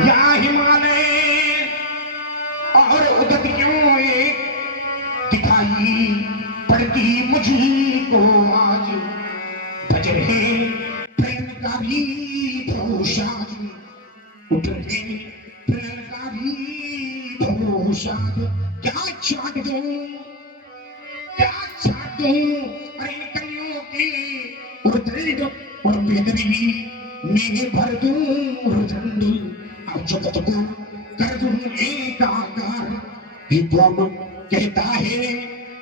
या हिमालय और उदत क्यों एक दिखाई पड़ती मुझी को आज बज रहे प्रेमकारी भूषाद उठ रहे प्रेमकारी भूषाद क्या चाट दूं क्या चाट दूं अरे कलियों की उर्द्रेद और बेदरी में भर दूं रुदंड अब जगत को कर दूं एकाकार ये कौन कहता है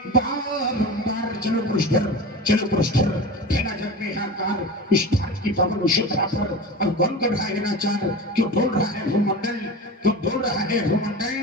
बारंबार चलो पृष्ठर फैला जग में आकार इस भारत की पवन शिखरा पर अब कौन कर रहा है नाचार क्यों डोल रहा है भूमंडल क्यों डोल रहा है भूमंडल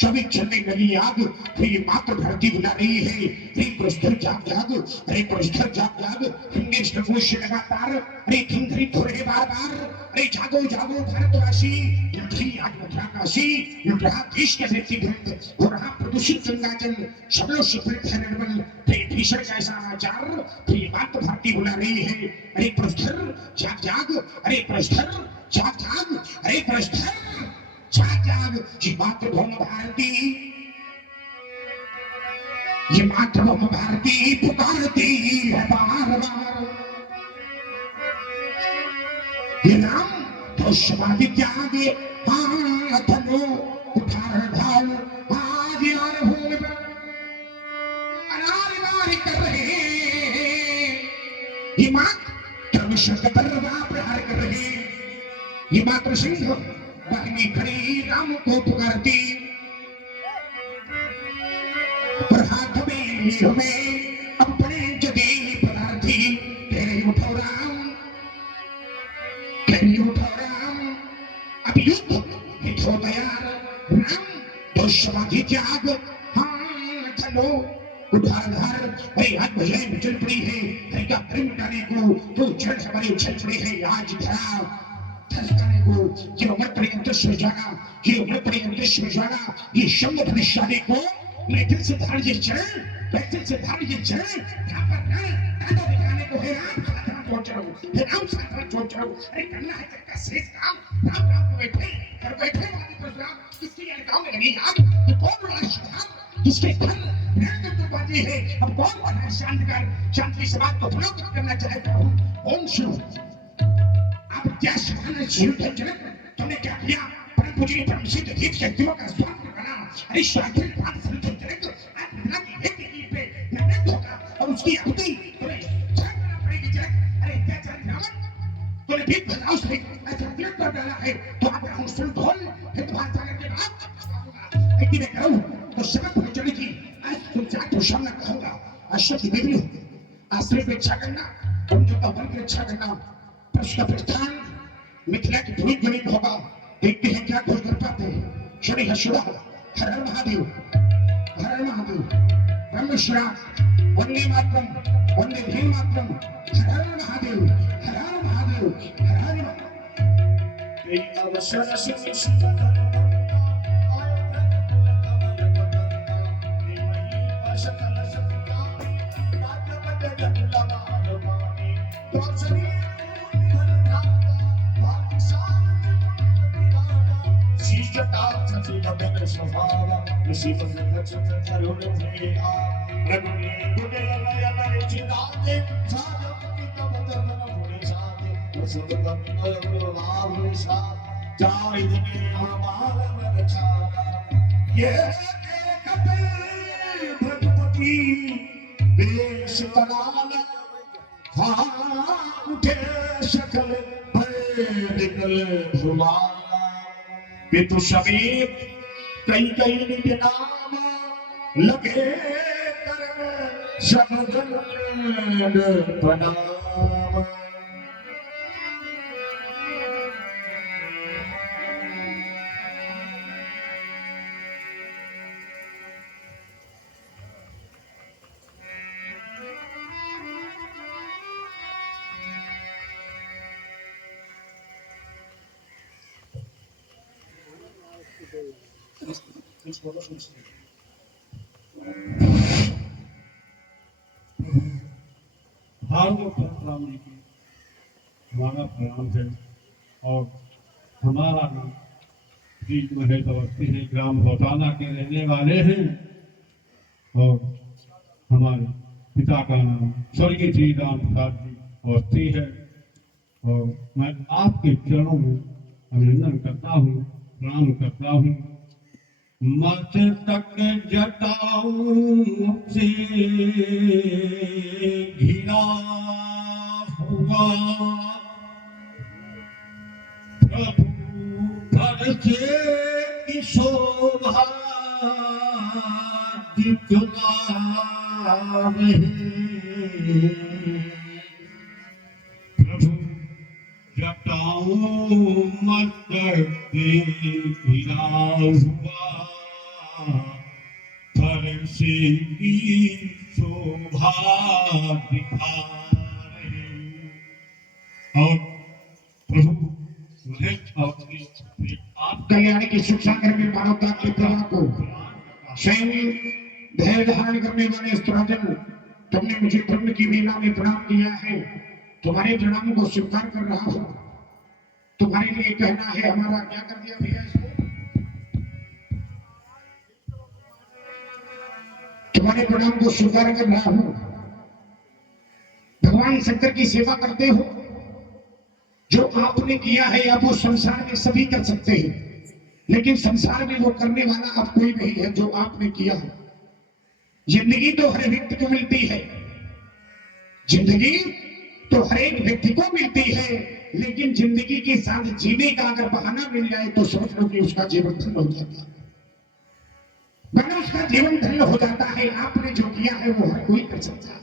चौबीस चलने लगी आग फिर ये मात्र धरती बुला रही है रे पृष्ठर जाग जाग अरे पृष्ठर जाग जाग हिंदेश नगोश लगातार अरे धुंधरी हो रहे बार बार अरे जागो जागो भारतवासी लुटी आज मथुरा काशी लुट रहा देश के व्यक्ति ग्रंथ हो रहा प्रदूषित गंगा जल सबलों शिफित है निर्मल फिर भीषण का ऐसा आचार फिर ये मात्र भारती बुला रही है अरे पृष्ठर जाग जाग अरे पृष्ठर जाग जाग अरे पृष्ठर जाग जाग ये मातृभूमि भारती ये मातृभूमि भारती पुकारती है बार बार ये नाम तो समाधि त्याग हाथों उठार ढाल आज यार भूमि पर अनार कर रहे ये मात्र विश्व का दरबार प्रहार कर रहे ये मात्र सिंह वाहिनी खड़ी राम को पुकारती पर हाथ में हमें अपने जदी पदार्थी तेरे उठो राम अब युद्ध हो तैयार राम तो समाधि त्याग हाँ चलो उधार अरे आज भजन चल पड़ी है अरे क्या प्रेम मिटाने को तो चढ़ हमारी उछल पड़ी है आज धरा धरने को ये उम्र पर्यंत सृजाना ये उम्र पर्यंत सृजाना ये शब्द भविष्यवाणी को मैं दिल से धार्य चल मैं दिल से धार्य चल यहाँ पर ना दिखाने को है राम साधना छोड़ चलो हे राम साधना छोड़ चलो अरे करना है जग का श्रेष्ठ काम राम राम को बैठे वाली परशुराम किसकी यार गाँव में लगी आग ये कौन बड़ा श्रीराम जिसके घर रहकर तो बाजी है अब कौन बना है शांति से बात को फलों करना चाहता हूँ ओम शिव आप क्या सिखाना शुरू थे जनक तुमने क्या किया परम पूजनीय परम सिद्ध तीर्थ शक्तियों का स्वागत करना अरे शास्त्री बात सुन तो जनक आज बिना की एक ही पे नमन होगा और उसकी आहुति तुम्हें करना पड़ेगी जनक अरे क्या चल रावण तूने भी भलाओ से ऐसा तिलक कर डाला है तो आप हम सुन ढोल हिंद भाषा के बाद एक दिन करूं तो शब्द पूजनी की आज तुम जाट तो सामना कहूंगा अश्वत्थ देवी आश्रय पे इच्छा करना तुम जो का बल की इच्छा करना प्रश्न प्रस्थान मिथिला की भूमि गणित होगा देखते हैं क्या कोई कर पाते हैं श्री हर्षुड़ा हर हर महादेव ब्रह्मेश्वरा वंदे मातरम वंदे भीम मातरम हर हर महादेव हर हर महादेव हर हर महादेव अवसर से पितु समीप कई नित्य नाम लगे कर सब जन प्रणाम राम जी की हमारा प्रणाम है और हमारा नाम जीत महेश अवस्थी हैं, ग्राम भौताना के रहने वाले हैं और हमारे पिता का नाम स्वर्गीय श्री राम प्रसाद जी अवस्थी है। और मैं आपके चरणों में अभिनंदन करता हूँ, प्रणाम करता हूँ। मस्तक जटाओं से घिरा हुआ प्रभु भर से की शोभा दिखला रहे। प्रभु जटाओं मस्तक से घिरा हुआ भर से की शोभा दिखा रहे। और प्रभु कल्याण की सुख सागर में मानवता की प्रभा को स्वयं धैर्य धारण करने वाले स्तुराजन, तुमने मुझे ब्रह्म की वीणा में प्रणाम किया है, तुम्हारे प्रणाम को स्वीकार कर रहा हूं। तुम्हारे लिए कहना है, हमारा क्या कर दिया भैया इसको, तुम्हारे प्रणाम को स्वीकार कर रहा हूं। भगवान शंकर की सेवा करते हो, जो आपने किया है आप वो संसार में सभी कर सकते हैं, लेकिन संसार में वो करने वाला अब कोई नहीं है जो आपने किया है। जिंदगी तो हर व्यक्ति को मिलती है, जिंदगी तो हर एक व्यक्ति को मिलती है, लेकिन जिंदगी के साथ जीने का अगर बहाना मिल जाए तो समझ लो कि उसका जीवन धन्य हो जाता है, वरना उसका जीवन धन्य हो जाता है। आपने जो किया है वो हर कोई कर सकता है।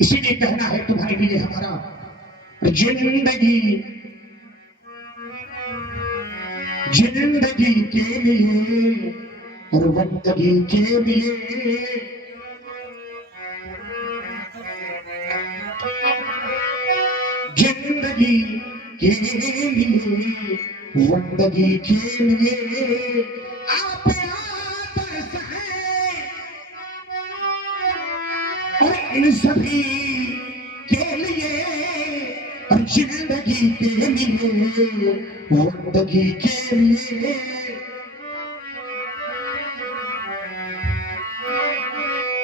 इसीलिए कहना है तुम्हारे लिए हमारा जिंदगी, जिंदगी के लिए और बंदगी के लिए, जिंदगी के लिए बंदगी के लिए आप आदर्श हैं। और इन सभी के लिए और जिंदगी के लिए बंदगी के लिए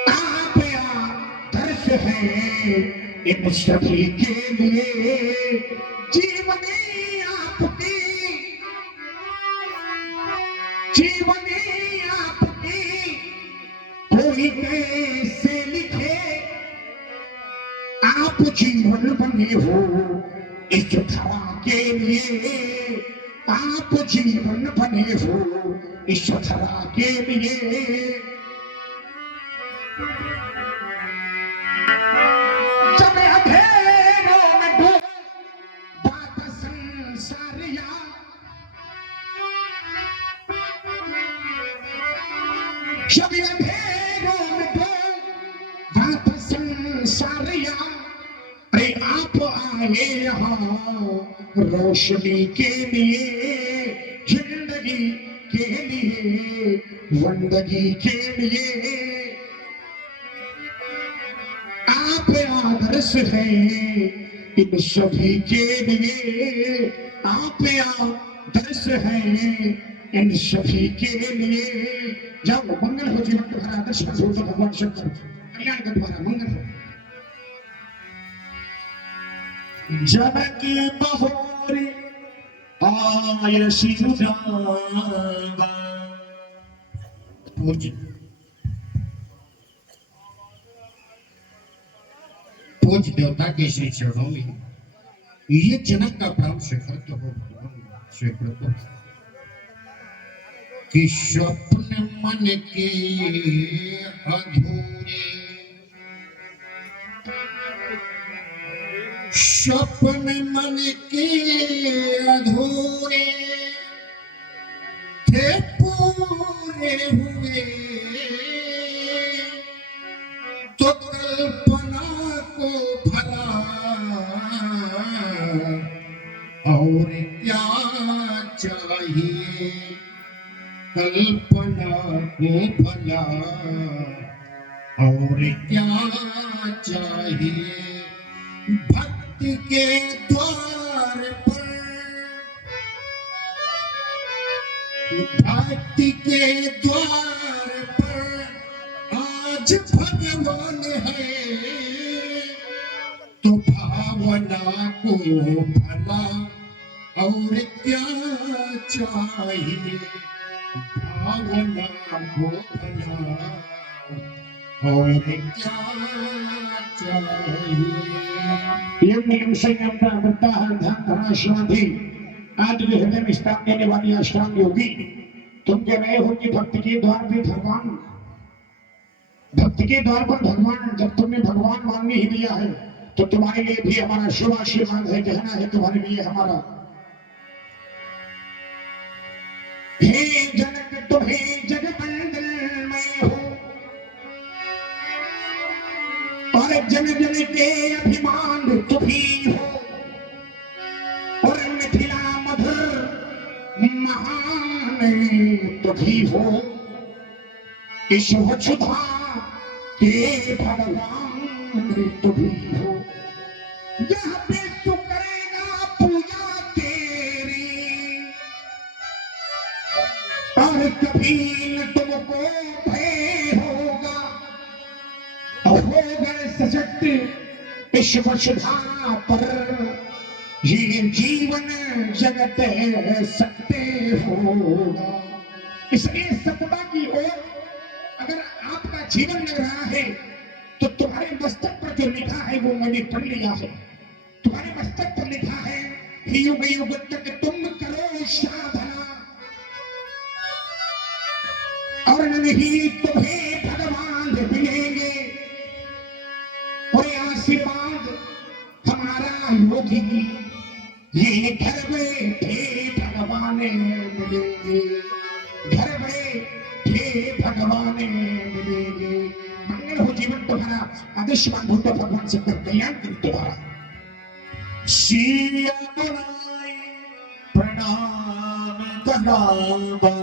आप आदर्श हैं। इन सभी के लिए जीवनी आपकी, जीवनी आपकी कोई कैसे लिखे। आप जीवन बने हो इस धरा के लिए, आप जीवन बने हो इस धरा के लिए। जब अंधेरों में डूब बात संसारिया, जब अंधेरों में डूब बात संसारिया, अरे आप आए यहाँ रोशनी के लिए, जिंदगी के लिए बंदगी के लिए। आप आदर्श हैं इन सभी के लिए, आप आदर्श हैं इन सभी के लिए। जाओ मंगल हो जीवन तुम्हारा, आदर्श हो तो भगवान शंकर कल्याण का तुम्हारा मंगल हो। जनकी बहोरी आय शिवजावा, पूज देवता के श्री चरणों में ये जनक का प्राण स्वीकृत हो, भगवान स्वीकृत हो। कि स्वप्न मन के अधूरे, स्वप्न मन के अधूरे थे पूरे हुए, तो कल्पना को भला और क्या चाहिए, कल्पना को भला और क्या चाहिए। भक्त के द्वार पर भक्ति के द्वार पर आज भगवान है, तो भावना को भला और क्या चाहिए, भावना को भला और क्या चाहिए। यम नियम संयम का वृत्ता है ध्यान धरा शिवाधि। आज भी हृदय में स्थान देने वाली अष्टांग योगी, तुम कह रहे हो कि भक्ति के द्वार पे भगवान, भक्ति के द्वार पर भगवान, जब तुमने भगवान मान ही दिया है तो तुम्हारे लिए भी हमारा शुभ आशीर्वाद है, कहना है तुम्हारे लिए हमारा। हे जनक तुम्हें जगमंडल में हो, और जन जन के अभिमान तुम्ही हो, और मिथिला मधुर महान तुम्ही हो, ईश्वर सुधा के भगवान तुम्ही हो। यहाँ पे तू करेगा पूजा तेरी, और कभी न तुमको भय होगा, होगा सशक्त ईश्वर सुधा पर ये जीवन जगत सकते होगा। इसलिए सतता की ओर अगर आपका जीवन लग रहा है तो तुम्हारे मस्तक पर जो लिखा है वो मैंने पढ़ लिया है। तुम्हारे मस्तक पर लिखा है युग युग तक तुम करो साधना, और नहीं तुम्हें भगवान मिलेंगे, और आशीर्वाद हमारा योगी ये घर बैठे भगवान मिलेंगे, घर बैठे भगवान मिलेंगे। मंगल हो जीवन तुम्हारा, आदर्शवान भूत भगवान से कर कल्याण कर तुम्हारा। सिया बनाए प्रणाम करावा,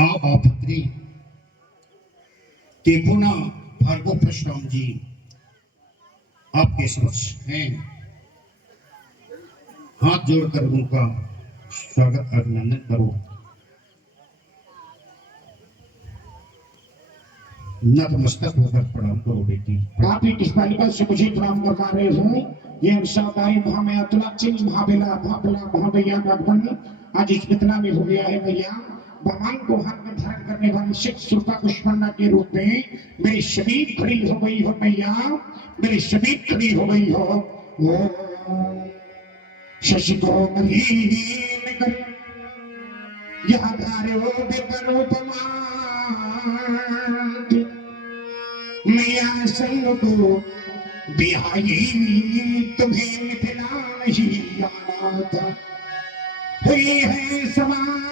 आओ पत्नी, देखो ना भार्गव परशुराम जी आपके समक्ष हैं, हाथ जोड़कर उनका स्वागत अभिनंदन करो, नतमस्तक होकर प्रणाम करो बेटी। आप ही किस बालिका से मुझे प्रणाम करवा रहे हो? ये अवसादाई महामया तुलाचिन महाबेला भाबला महाभैया भगवान आज इस मिथिला में हो गया है भैया। भगवान को हाथ में धारण करने वाली शिव सुरता पुष्पन्ना के रूप में मेरी शबीर खड़ी हो गई हो मैया, मेरी शबीर खड़ी हो गई हो। शशि को महीन कर यह धारो बेपरूपमा, मैया संग को बिहाई तुम्हें मिथिला नहीं आना था। हुई है सवाल,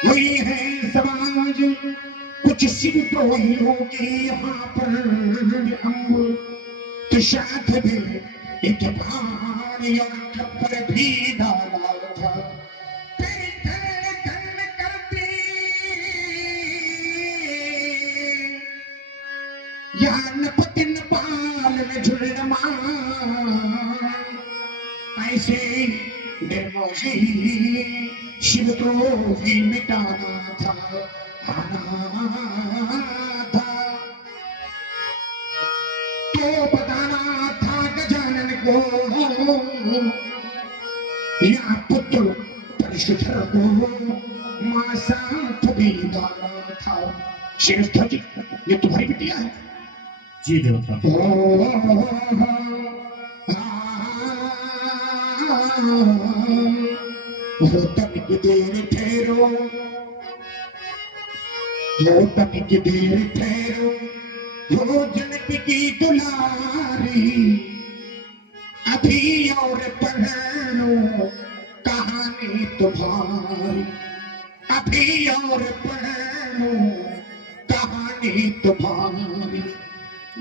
हुई है समाज कुछ सिद्ध तो होगी यहाँ पर हम, तो साथ में एक भारी पर भी डाला था। पतिन पाल झुलमा ऐसे निर्मोही शिव को भी मिटाना था, आना था तो बताना था गजानन को, या पुत्र परशुधर को मां साथ भी गाना था। श्रेष्ठ जी ये तुम्हारी बिटिया है? जी देवता। तनिक देर ठहरो, तनिक देर ठहरो, वो जनक की दुलारी, अभी और पढ़ लो कहानी तुम्हारी, अभी और पढ़ लो कहानी तुम्हारी।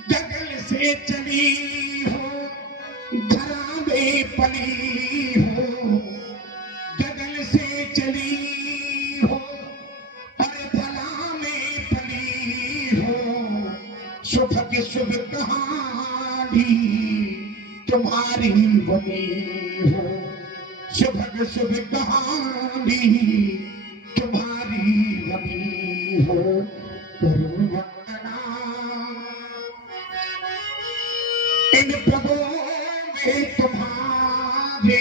जगल से चली हो धरा में पली हो, गगन से चली हो, और धरा में पली हो, शुभ की शुभ कहानी तुम्हारी बनी हो, शुभ की शुभ कहानी तुम्हारी बनी हो। करो वंदना इन प्रभुओं में तुम्हारे,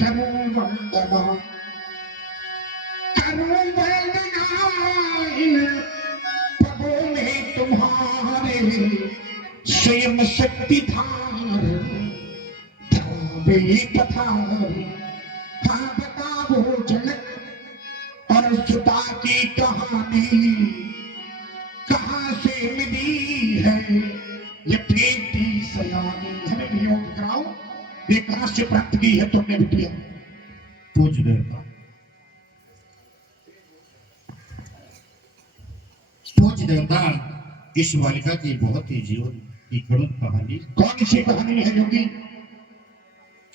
करो वंदना, करो वंदना इन प्रभुओं में तुम्हारे, स्वयं शक्ति धार धावे पथार। हाँ बताओ जनक और सुता की कहानी कहाँ से मिली है ये बेटी सयानी। हमें भी योग कराओ, ये कहाँ से प्राप्त की है तुमने बिटिया? पूज देवता, पूज देवता, इस बालिका की बहुत ही जीवन की कड़क कहानी। कौन सी कहानी है योगी?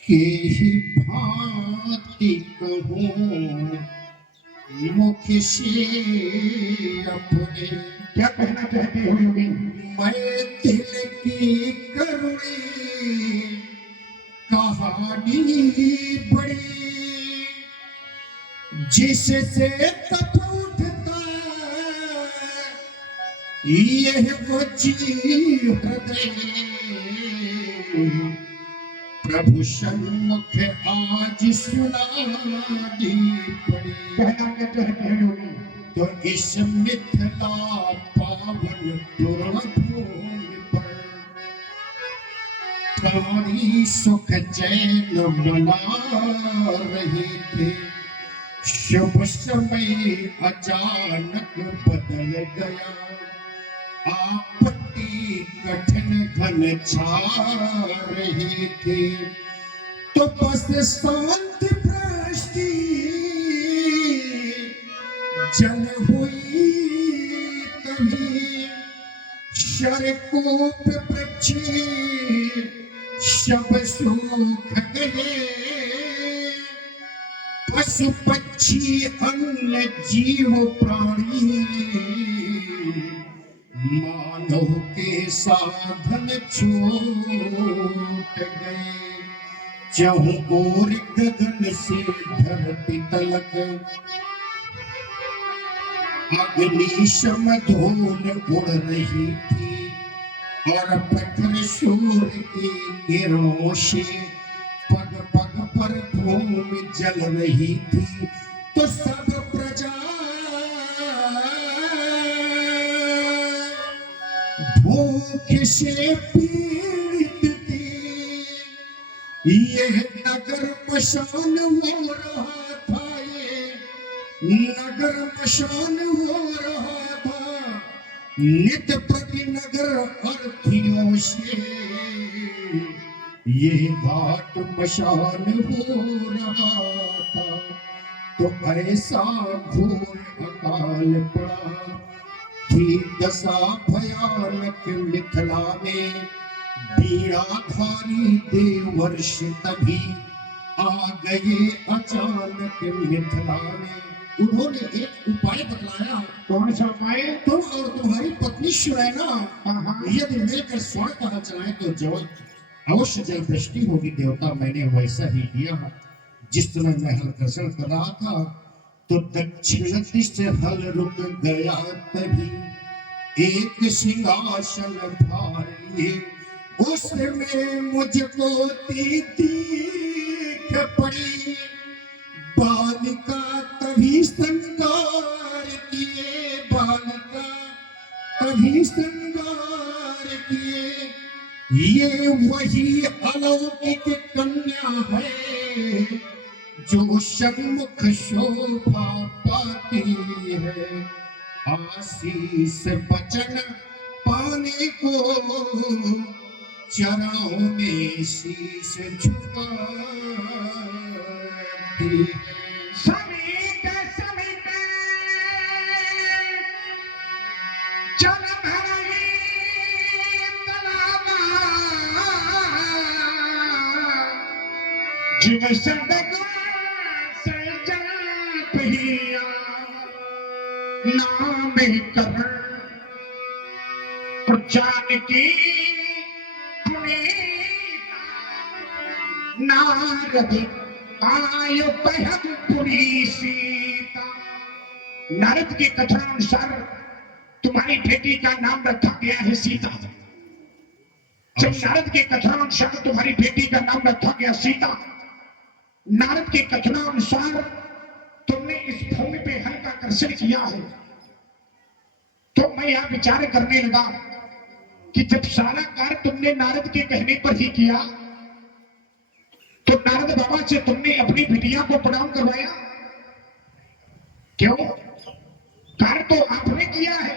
के ही भांति कहूँ मुख से अपने, क्या कहना चाहते हो योगी? मैं दिल की करुणी कहानी बड़ी, जिससे तप उठता यह बची हृदय, प्रभु सन्मुख आज सुना दी पड़ी। कहना क्या चाहते हो योगी? तो इस मिथिला पावन पूर्ण भूमि पर प्राणी सुख चैन मना रहे थे, शुभ समय अचानक बदल गया, आपत्ति कठिन घन छा रहे थे, तो बस शांति प्रष्टि जल हुई तभी, शरकोप वृक्ष शब सूख गए, पशु पक्षी अन्य जीव प्राणी मानव के साधन छूट गए, चहु ओर गगन से धरती तलक अग्नि समधूल उड़ रही थी, और प्रखर सूर्य की किरणों से पग पग पर भूमि जल रही थी, तो सब प्रजा भूख से पीड़ित थी, यह नगर मशान हो रहा था, ये नगर मशान हो रहा था, नित्य प्रति नगर अर्थियों से ये घाट मशान हो रहा था, तो ऐसा घोर अकाल पड़ा थी दशा भयानक मिथिला में, बीड़ाधारी देवर्ष तभी आ गए अचानक मिथिला में। उन्होंने एक उपाय बतलाया। कौन सा उपाय? तुम और तुम्हारी पत्नी सुनैना हाँ। यदि मिलकर स्वर्ण कहा चलाए तो जल अवश्य जल वृष्टि होगी। देवता मैंने वैसा ही किया। जिस समय मैं हल कर्षण कर रहा था तो दक्षिण दिश से हल रुक गया, तभी एक सिंहासन भार लिए उसमें मुझको तीख पड़ी। बालिका तभी श्रृंगार किए, बालिका तभी श्रृंगार किए, ये वही अलौकिक कन्या है जो सन्मुख शोभा पाती है। आशीष वचन पाने को चरणों में शीश झुकाती है। समीप समीप जल भरी तलावा, जिन सदका सजा पहिया नाम कर जानकी नारद आयो कहपुरी सीता। नारद के कथनानुसार तुम्हारी बेटी का नाम रखा गया है सीता। जब नारद के कथनानुसार तुम्हारी बेटी का नाम रखा गया सीता, नारद के कथनानुसार तुमने इस भूमि पे हल का कर्षण किया है, तो मैं यहां विचार करने लगा कि जब सारा कार्य तुमने नारद के कहने पर ही किया, तो नारद बाबा से तुमने अपनी बिटिया को प्रणाम करवाया क्यों? कार्य तो आपने किया है,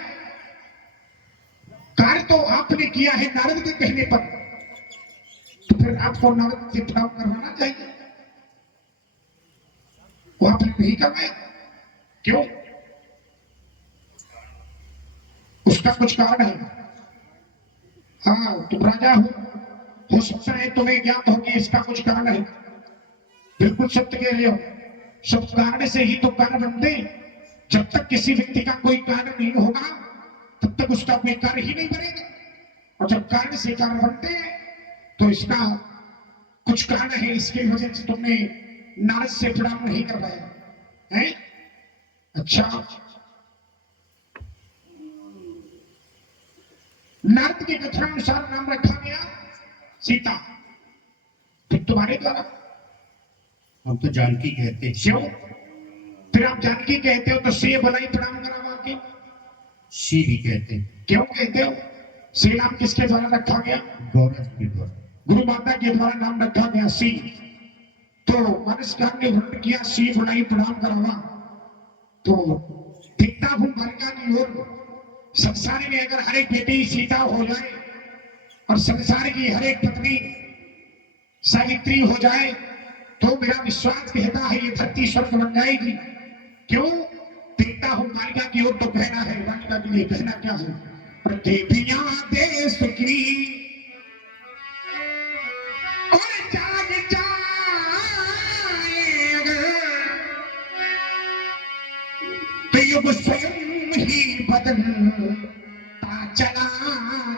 कार्य तो आपने किया है नारद के कहने पर, तो फिर आपको नारद से प्रणाम करवाना चाहिए। वो आपने नहीं करवाया क्यों? उसका कुछ कारण है। हाँ, तुम राजा हो सकता है तुम्हें ज्ञात हो कि इसका कुछ कारण है। बिल्कुल सत्य कह रहे हो, सब कारण से ही तो कारण बनते। जब तक किसी व्यक्ति का कोई कारण नहीं होगा तब तक उसका कोई कार्य ही नहीं बनेगा, और जब कारण से कारण बनते हैं तो इसका कुछ कारण है। इसकी वजह से तुमने नारद से प्रणाम नहीं करवाया है। अच्छा, नारद के कथनानुसार नाम रखा गया सीता, फिर तुम्हारे द्वारा हम तो जानकी कहते हैं। क्यों? फिर आप जानकी कहते हो तो से बनाई प्रणाम करावा के सी भी कहते हैं। क्यों कहते हो? से नाम किसके द्वारा रखा गया? गौरव के द्वारा, गुरु माता के द्वारा नाम रखा गया सी। तो मनुष्यकार ने वर्णन किया सी बनाई प्रणाम करावा, तो दिखता हूं बालिका की ओर। संसार में अगर हर एक बेटी सीता हो जाए और संसार की हर एक पत्नी सावित्री हो जाए, तो मेरा विश्वास कहता है ये धरती स्वर्ग बन जाएगी। क्यों? देखता हूं बालिका की ओर, तो कहना है बालिका के लिए कहना क्या है? और देवियां देश की और जाग जाए तो युग स्वयं ही बदलता चला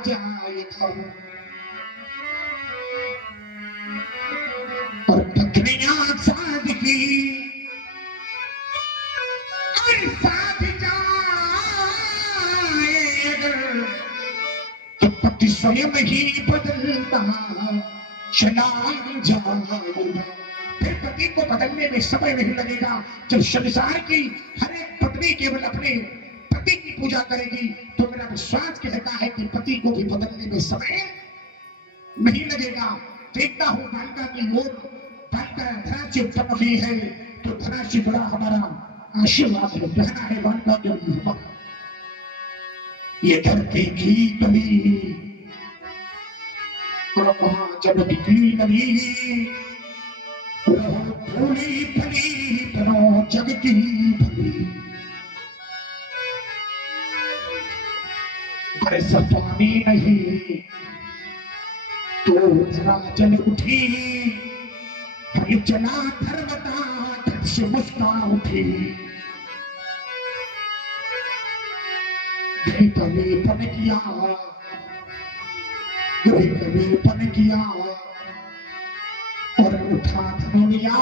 जाएगा, और पत्नियां सादगी और साध जाएगा तो पति स्वयं ही बदलता चला जाएगा। फिर पति को बदलने में समय नहीं लगेगा। जब संसार की हर एक पत्नी केवल अपने पति की पूजा करेगी, तो मेरा विश्वास कहता है कि पति को भी बदलने में समय नहीं लगेगा। देखता हूं बालिका की ओर, बालिका धराशी उत्पन्न हुई है, तो धराशी बड़ा हमारा आशीर्वाद है, कहना है बालिका के लिए ये धरती की कली जब की नदी फूली फली बनो जग की फली, बरस पानी नहीं तो जरा जल उठी, हरि चला धर्मता झट से मुस्कान उठी। लेपन किया, लेपन किया और उठा धन लिया,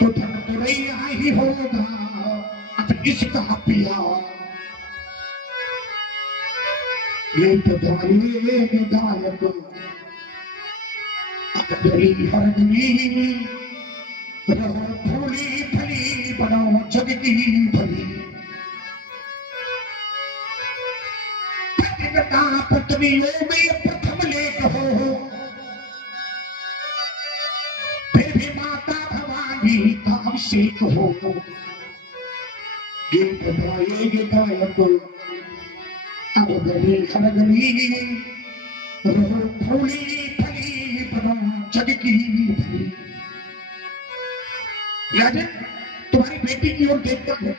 तो धन तो रैया ही होगा, अब इसका पिया। ये तो गायक अब गली हरगनी, रहो फूली फली बनो जग की भली। पत्नियों में प्रथम लेख हो, फिर भी माता भवानी का अभिषेक हो। गीत गाए गायक अब गली हरगली, रहो फूली फली बनो जग की भली। राजन, तुम्हारी बेटी की ओर देखता हूं,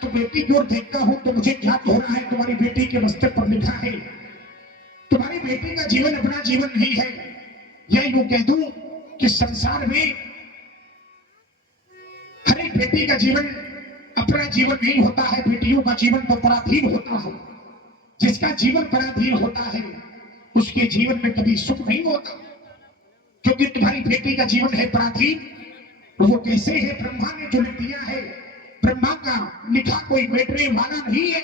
तो बेटी की ओर देखता हूं तो मुझे ज्ञात हो रहा है तुम्हारी बेटी के मस्तक पर लिखा है, तुम्हारी बेटी का जीवन अपना जीवन नहीं है। या यूं कह दूं कि संसार में हर एक बेटी का जीवन अपना जीवन नहीं होता है, बेटियों का जीवन तो पराधीन होता है। जिसका जीवन पराधीन होता है उसके जीवन में कभी सुख नहीं होता, क्योंकि तुम्हारी बेटी का जीवन है पराधीन। वो कैसे है? ब्रह्मा ने जो लिख दिया है, ब्रह्मा का लिखा कोई बैठने वाला नहीं है।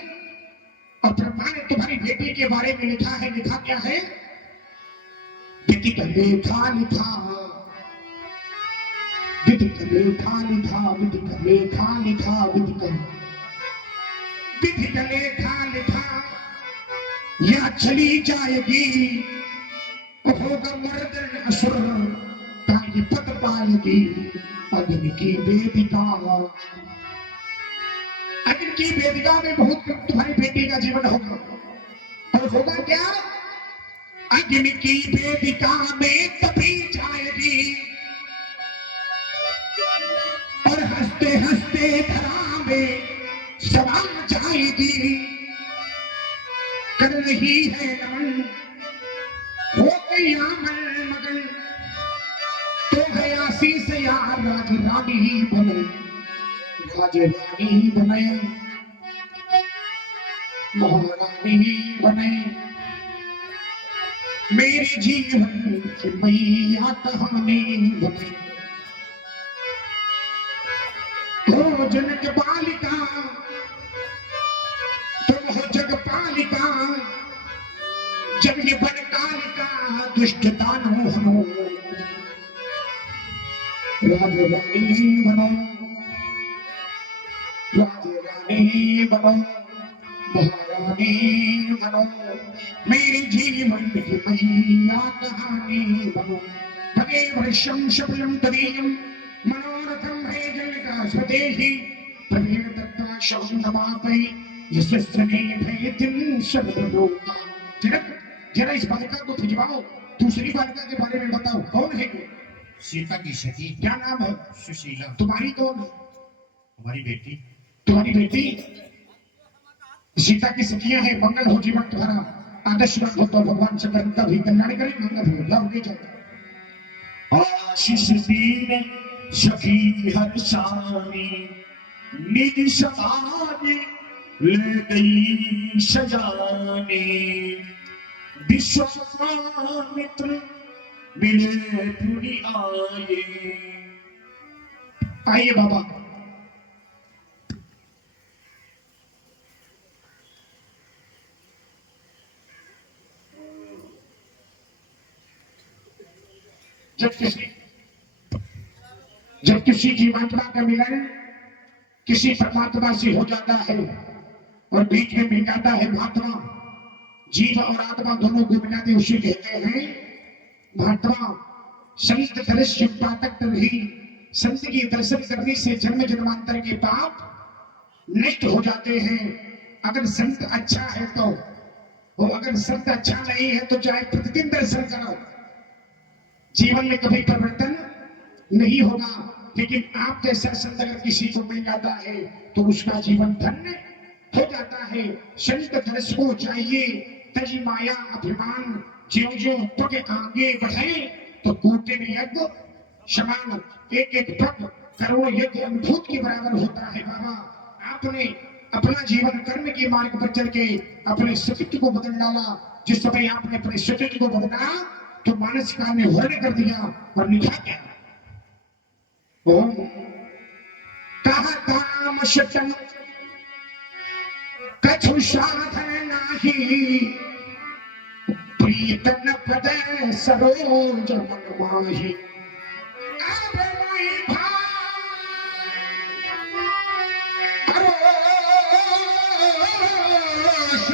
और ब्रह्मा ने तुम्हारी बेटी के बारे में लिखा है। लिखा क्या है? बेटी का लेखा लिखा, बेटी का लेखा लिखा, बेटी का लेखा लिखा, बेटी का लेखा लिखा। या चली जाएगी होगा मर्दन असुर, ताकि पद पाएगी अग्नि की वेदिका। अग्नि की वेदिका में बहुत तुम्हारी बेटी का जीवन होगा। और होगा क्या? अग्नि की वेदिका में तभी जाएगी और हंसते हंसते धरा में समा जाएगी। कर रही है नमन, हो गई आमन मगन, तो है आशीष यार राज रानी ही बने, राज रानी ही बने, महारानी ही बने। मेरे जीवन की मैया कहानी बने। हो जनक बालिका, तुम हो जग पालिका, जब ये बन कालिका दुष्ट दानव हनो, राज रानी बनो, राज रानी बनो, महारानी बनो। मेरे जीवन की मैया कहानी बनो। भगे वर्षम शबलम तदीयम, मनोरथम है जल का स्वदेशी, प्रवीण दत्ता शवम नमापै, यशस्वने भयतिन शब्दलोका। जरा इस बालिका को भिजवाओ, दूसरी बालिका के बारे में बताओ, कौन है वो? सीता की सखी। क्या नाम है? सुशीला। तुम्हारी कौन? हमारी बेटी। तुम्हारी बेटी सीता की सखियां हैं। मंगल हो जीवन तुम्हारा, आदर्शवान हो तो भगवान शंकर का भी कल्याण करे। मंगल हो जाओ, ले जाओ। आशीष दीन सखी हर सानी, निज समाज ले गई सजानी। विश्वामित्र मिले पुनि आए। आइए बाबा। जब किसी जीवात्मा का मिलन किसी परमात्मा से हो जाता है और बीच में मिल जाता है महात्मा, जीव और आत्मा दोनों को मिलाते उसे कहते हैं महात्मा। संत दृश्य पातक भी, संत की दर्शन करने से जन्म जन्मांतर के पाप नष्ट हो जाते हैं। अगर संत अच्छा है तो, और अगर संत अच्छा नहीं है तो चाहे प्रतिदिन दर्शन करो, जीवन में कभी परिवर्तन नहीं होगा। लेकिन आप जैसा संत अगर किसी को मिल जाता है तो उसका जीवन धन्य हो जाता है। संत दर्श को चाहिए तजी माया अभिमान, ज्यों ज्यों पग आगे बढ़े तो कूटे में यज्ञ समान। एक एक पग करोड़ यज्ञ अनुभूत के बराबर होता है। बाबा, आपने अपना जीवन कर्म के मार्ग पर चल के अपने सतीत्व को बदल डाला। जिस समय आपने अपने सतीत्व को बदला तो मानस काल ने वर्ण कर दिया और लिखा क्या? ओम कहा काम शतम कछु साधन नाही, प्रीतन पद सरोज मन माही। अब वही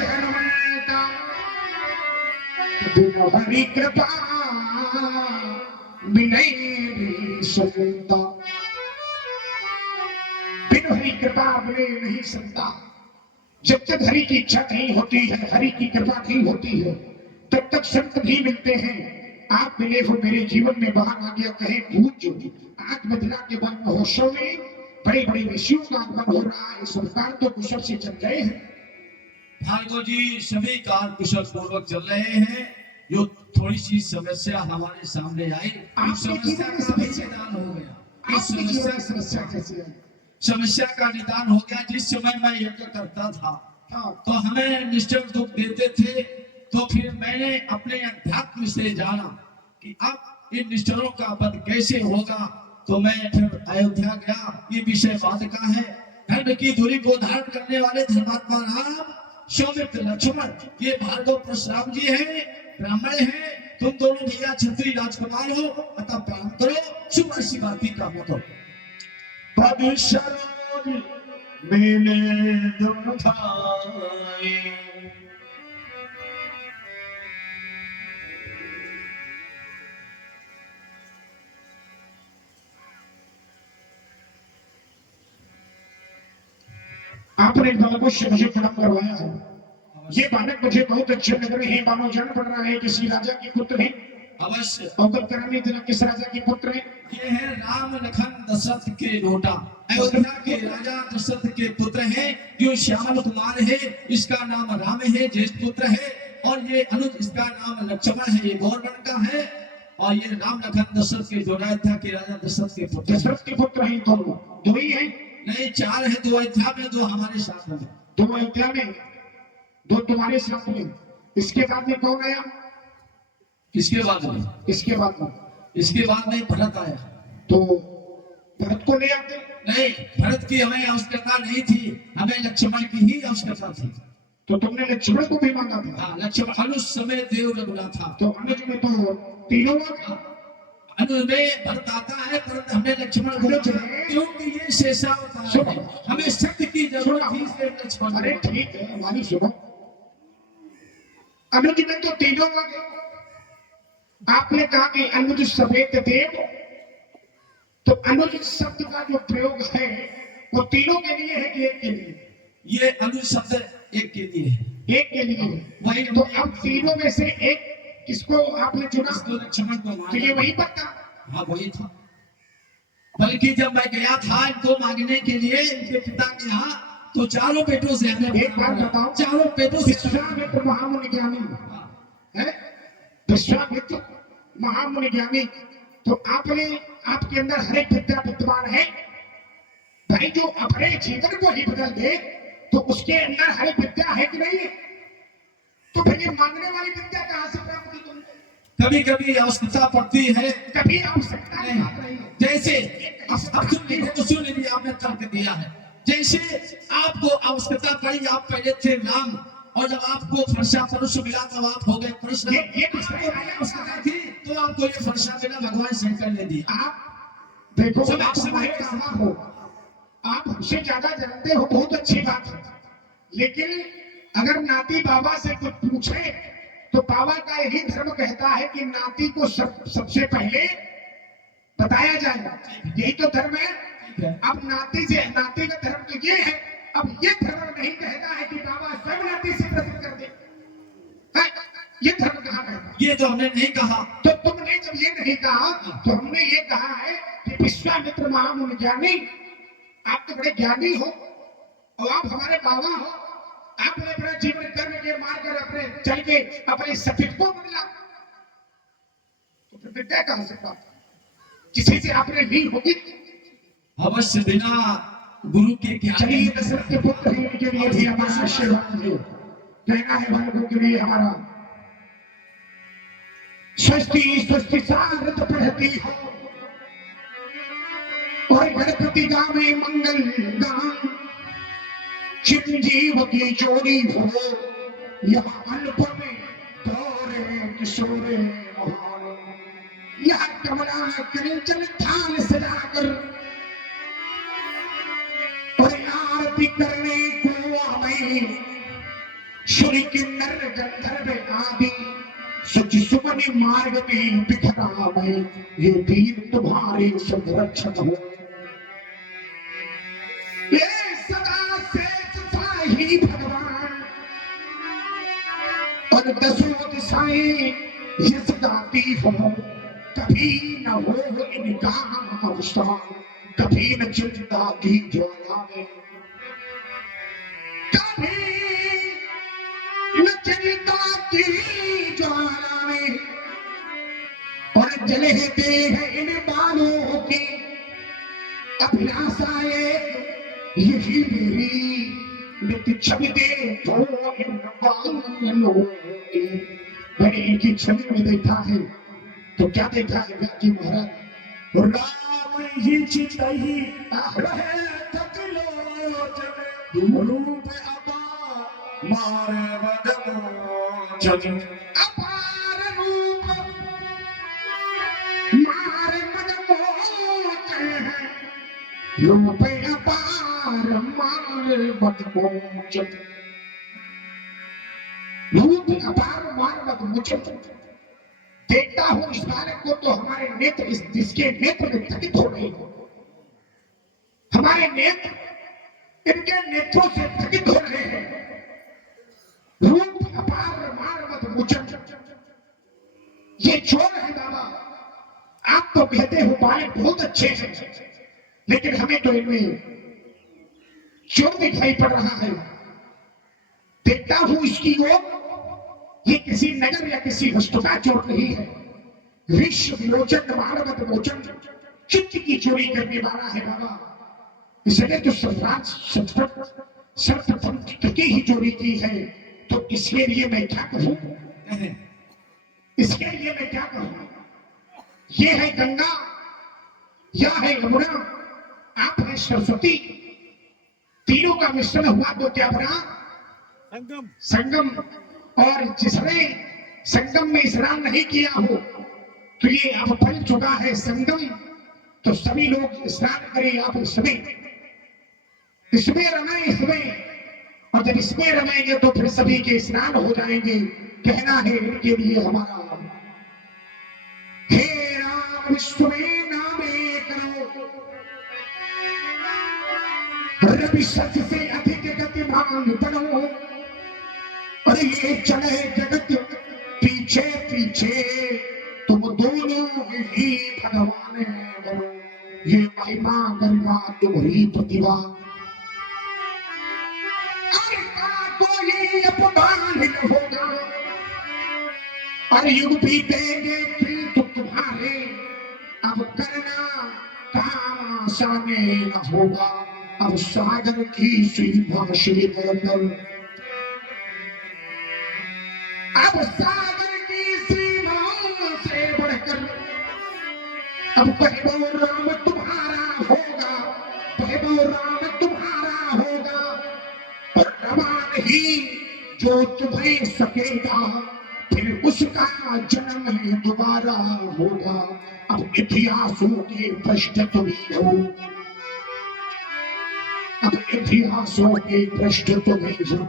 हनुमंता, बिन हरि कृपा बिनय सुनता। बिन हरि कृपा बिनय नहीं सुनता। जब तक हरि की इच्छा नहीं होती है, हरि की कृपा नहीं होती है, तब तक संत नहीं मिलते हैं। आप मिले हो मेरे जीवन में, बाहर आ गया कहे भूत जो आग बदला के बाद महोत्सव में बड़े बड़े ऋषियों का आगमन हो रहा है। सरकार तो कुशल से चल रहे हैं। भार्गव जी सभी कार्य कुशल पूर्वक चल रहे हैं। जो थोड़ी सी समस्या हमारे सामने आई। आपके उस समस्या जीवन में का समस्या- निदान हो गया। उस आपके जीवन में समस्या समस्या कैसे आई? समस्या का निदान हो गया। जिस समय मैं यज्ञ करता था हाँ, तो हमें निश्चय दुख देते थे, तो फिर मैंने अपने अध्यात्म से जाना कि अब इन निश्चरों का वध कैसे होगा। तो मैं फिर अयोध्या गया। ये विषय बाद का है। धर्म की धुरी को धारण करने वाले धर्मात्मा राम, सौमित्र लक्ष्मण, ये भार्गव परशुराम जी हैं, ब्राह्मण हैं। तुम दोनों भैया क्षत्रिय राजकुमार हो, अतः प्राण करो, शुभ ऐसी बात का मत। पद शरण मैंने दुख खाए। आपने बालकों से मुझे प्रणाम करवाया है। ये बालक मुझे बहुत अच्छे लग रहे हैं। मानो जान पड़ रहा है किसी राजा के पुत्र हैं। अवश्य अवगत कराने देना किस राजा के पुत्र हैं? ये है राम लखन दशरथ के लोटा। अयोध्या के राजा दशरथ के पुत्र हैं। जो श्यामल कुमार है, इसका नाम राम है, ज्येष्ठ पुत्र है। और ये अनुज, इसका नाम लक्ष्मण है, ये गौरवर्ण का है। और ये राम लखन दशरथ के जो अयोध्या के राजा दशरथ के पुत्र हैं। दशरथ के पुत्र हैं दोनों, दो ही हैं? नहीं, 4 है। 2 अयोध्या में, 2 हमारे साथ में। दो अयोध्या में, 2 तुम्हारे साथ में। इसके बाद में कौन आया? इसके बाद में इसके बाद में इसके बाद में भरत आया। तो भरत को ले आते। नहीं, भरत की हमें आवश्यकता नहीं थी, हमें लक्ष्मण की ही आवश्यकता थी। तो तुमने लक्ष्मण को भी मांगा था? हाँ, लक्ष्मण अनुज समय देव रघुला था। तो अनुज में तो तीनों आ गए। अनुज में भरत आता है, परंतु हमने लक्ष्मण को अनुज में- क्योंकि ये शेषावतार है, हमें शक्ति की जरूरत थी, इसलिए लक्ष्मण। अरे ठीक है, हमारी सुनो। अनुज में तो तीनों आ गए। आपने कहा कि अनुज समेत देव, तो अनुज शब्द का जो प्रयोग है वो तीनों के लिए है कि एक के लिए? ये अनुज शब्द एक के लिए है। एक के लिए है। वही तो अब तीनों में से एक किसको आपने चुना? इसको लक्ष्मण को तो ये माना। वही पता। हाँ, वही था। बल्कि जब मैं गया था इनको मांगने के लिए इनके पिता के यहाँ, तो चारों बेटों से हमें एक बात बताओ, चारों बेटों से विश्वामित्र महामुनि ज्ञानी है, विश्वामित्र महामुनि ज्ञानी, तो आपने, आपके अंदर हर एक विद्या विद्यमान है। भाई जो अपने जीवन को ही बदल दे तो उसके अंदर हर एक विद्या है कि नहीं है? तो फिर ये मांगने वाली विद्या कहाँ से प्राप्त की तुमने? कभी कभी आवश्यकता पड़ती है। कभी आवश्यकता नहीं आ रही है। जैसे अब सुन लीजिए, तो सुन लीजिए, आपने तर्क दिया है। जैसे आपको आवश्यकता पड़ी, आप पहले थे राम, और जब आपको फरसा परशु मिला तब आप हो गए कृष्ण। ये आवश्यकता थी तो आपको ये फरसा मिला, भगवान शंकर ने दिया। आप देखो, सब आप एक समय हमारे के दादा हो, आप हमसे ज्यादा जानते हो, बहुत अच्छी बात है। लेकिन अगर नाती बाबा से कुछ पूछे तो बाबा का यही धर्म कहता है कि नाती को सबसे पहले बताया जाएगा। यही तो धर्म है। ठीक है। अब नाती का धर्म तो ये है। अब ये धर्म नहीं कहता है कि बाबा स्वयं नाती से प्रश्न कर दे। है? ये धर्म कहाँ कहता है? ये तो हमने नहीं कहा। तो तुमने जब ये नहीं कहा तो हमने ये कहा है कि विश्वामित्र महामुनि ज्ञानी, आप तो बड़े ज्ञानी हो और आप हमारे बाबा हो। आपने अपना जीवन कर्म के मार कर अपने चल के अपने सफेद को बदला, तो फिर विद्या कहां से प्राप्त? किसी से आपने ली होगी? अवश्य बिना गुरु के ज्ञान। चलिए दशरथ के पुत्र हैं, इनके लिए भी हमारा आशीर्वाद है। कहना है बालकों के लिए हमारा स्वस्ति स्वस्ति सारथ पढ़ती हो और गणपति गावे मंगल गान, चिरंजीव की जोड़ी हो यहाँ अनुपम गौरे किशोरे महान। यह कमला कंचन थान सजाकर और आरती करने को हमें सूर्य किन्नर गंधर्व आदि सच सुमन मार्ग में बिखरा मैं, ये वीर तुम्हारे संरक्षक हो। ये सदा से ही भगवान और दसों दिशाएं ये सदाती हो। कभी न हो इनका अवसान, कभी न चिंता की ज्वाला में, कभी न चिंता की ज्वाला में जलते हैं इन बालों की अभिलाषाएं, यही मेरी नित्य छवि देखो इन बालों की। मैंने एक ही छवि में देखा है, तो क्या देखा है व्याख्या महाराज? राम ही चितई रहे तकलोचन, रूप अपार मारे बदमोचन। अपार रूप मारे बदमोचन, रूप अपार मारे बदमोचन। रूप अपार मारे बदमोचन। देखता हूं इस बालक को तो हमारे नेत्र इसके नेत्र में थकित हो रहे हैं, हमारे नेत्र इनके नेत्रों से थकित हो रहे हैं। रूप अपार मारवत मुचन, ये चोर है बाबा। आप तो कहते हो बालक बहुत अच्छे हैं, लेकिन हमें तो इनमें चोर दिखाई पड़ रहा है। देखता हूं इसकी ओर, ये किसी नगर या किसी वस्तु का चोर नहीं है। विश्व विलोचन मानवत मोचन, चित्त की चोरी करने वाला है बाबा। इसने तो सर्वप्रथम की ही चोरी की है, तो इसके लिए मैं क्या कहूं? इसके लिए मैं क्या कहूं? ये है गंगा, यह है यमुना, आप है सरस्वती, तीनों का मिश्रण हुआ तो क्या बना? संगम। और जिसने संगम में स्नान नहीं किया हो, तो ये अब फल चुका है संगम। तो सभी लोग स्नान करें आप इसमें रमें इसमें, और जब इसमें रमेंगे तो फिर सभी के स्नान हो जाएंगे। कहना है इनके लिए हमारा, हे राम विश्व में नामे करो, रवि सच से अधिक गतिमान बनो। और ये चले जगत पीछे पीछे, तुम दोनों ही भगवान बनो। ये महिमा गरिमा तुम्हारी प्रतिभा, कोई अपमान होगा। और युग भी देंगे फिर तुम्हारे, अब करना काम आसान न होगा। अब सागर की सीमा श्री बंदर, अब सागर की सीमा से बढ़कर अब बहबो राम तुम्हारा होगा, बहबो राम तुम्हारा होगा। और रमान ही जो तुम्हें सकेगा, फिर उसका जन्म दोबारा होगा। अब इतिहासों के प्रश्न तुम्हें हो, अब इतिहासों के प्रश्न तुम्हें हो।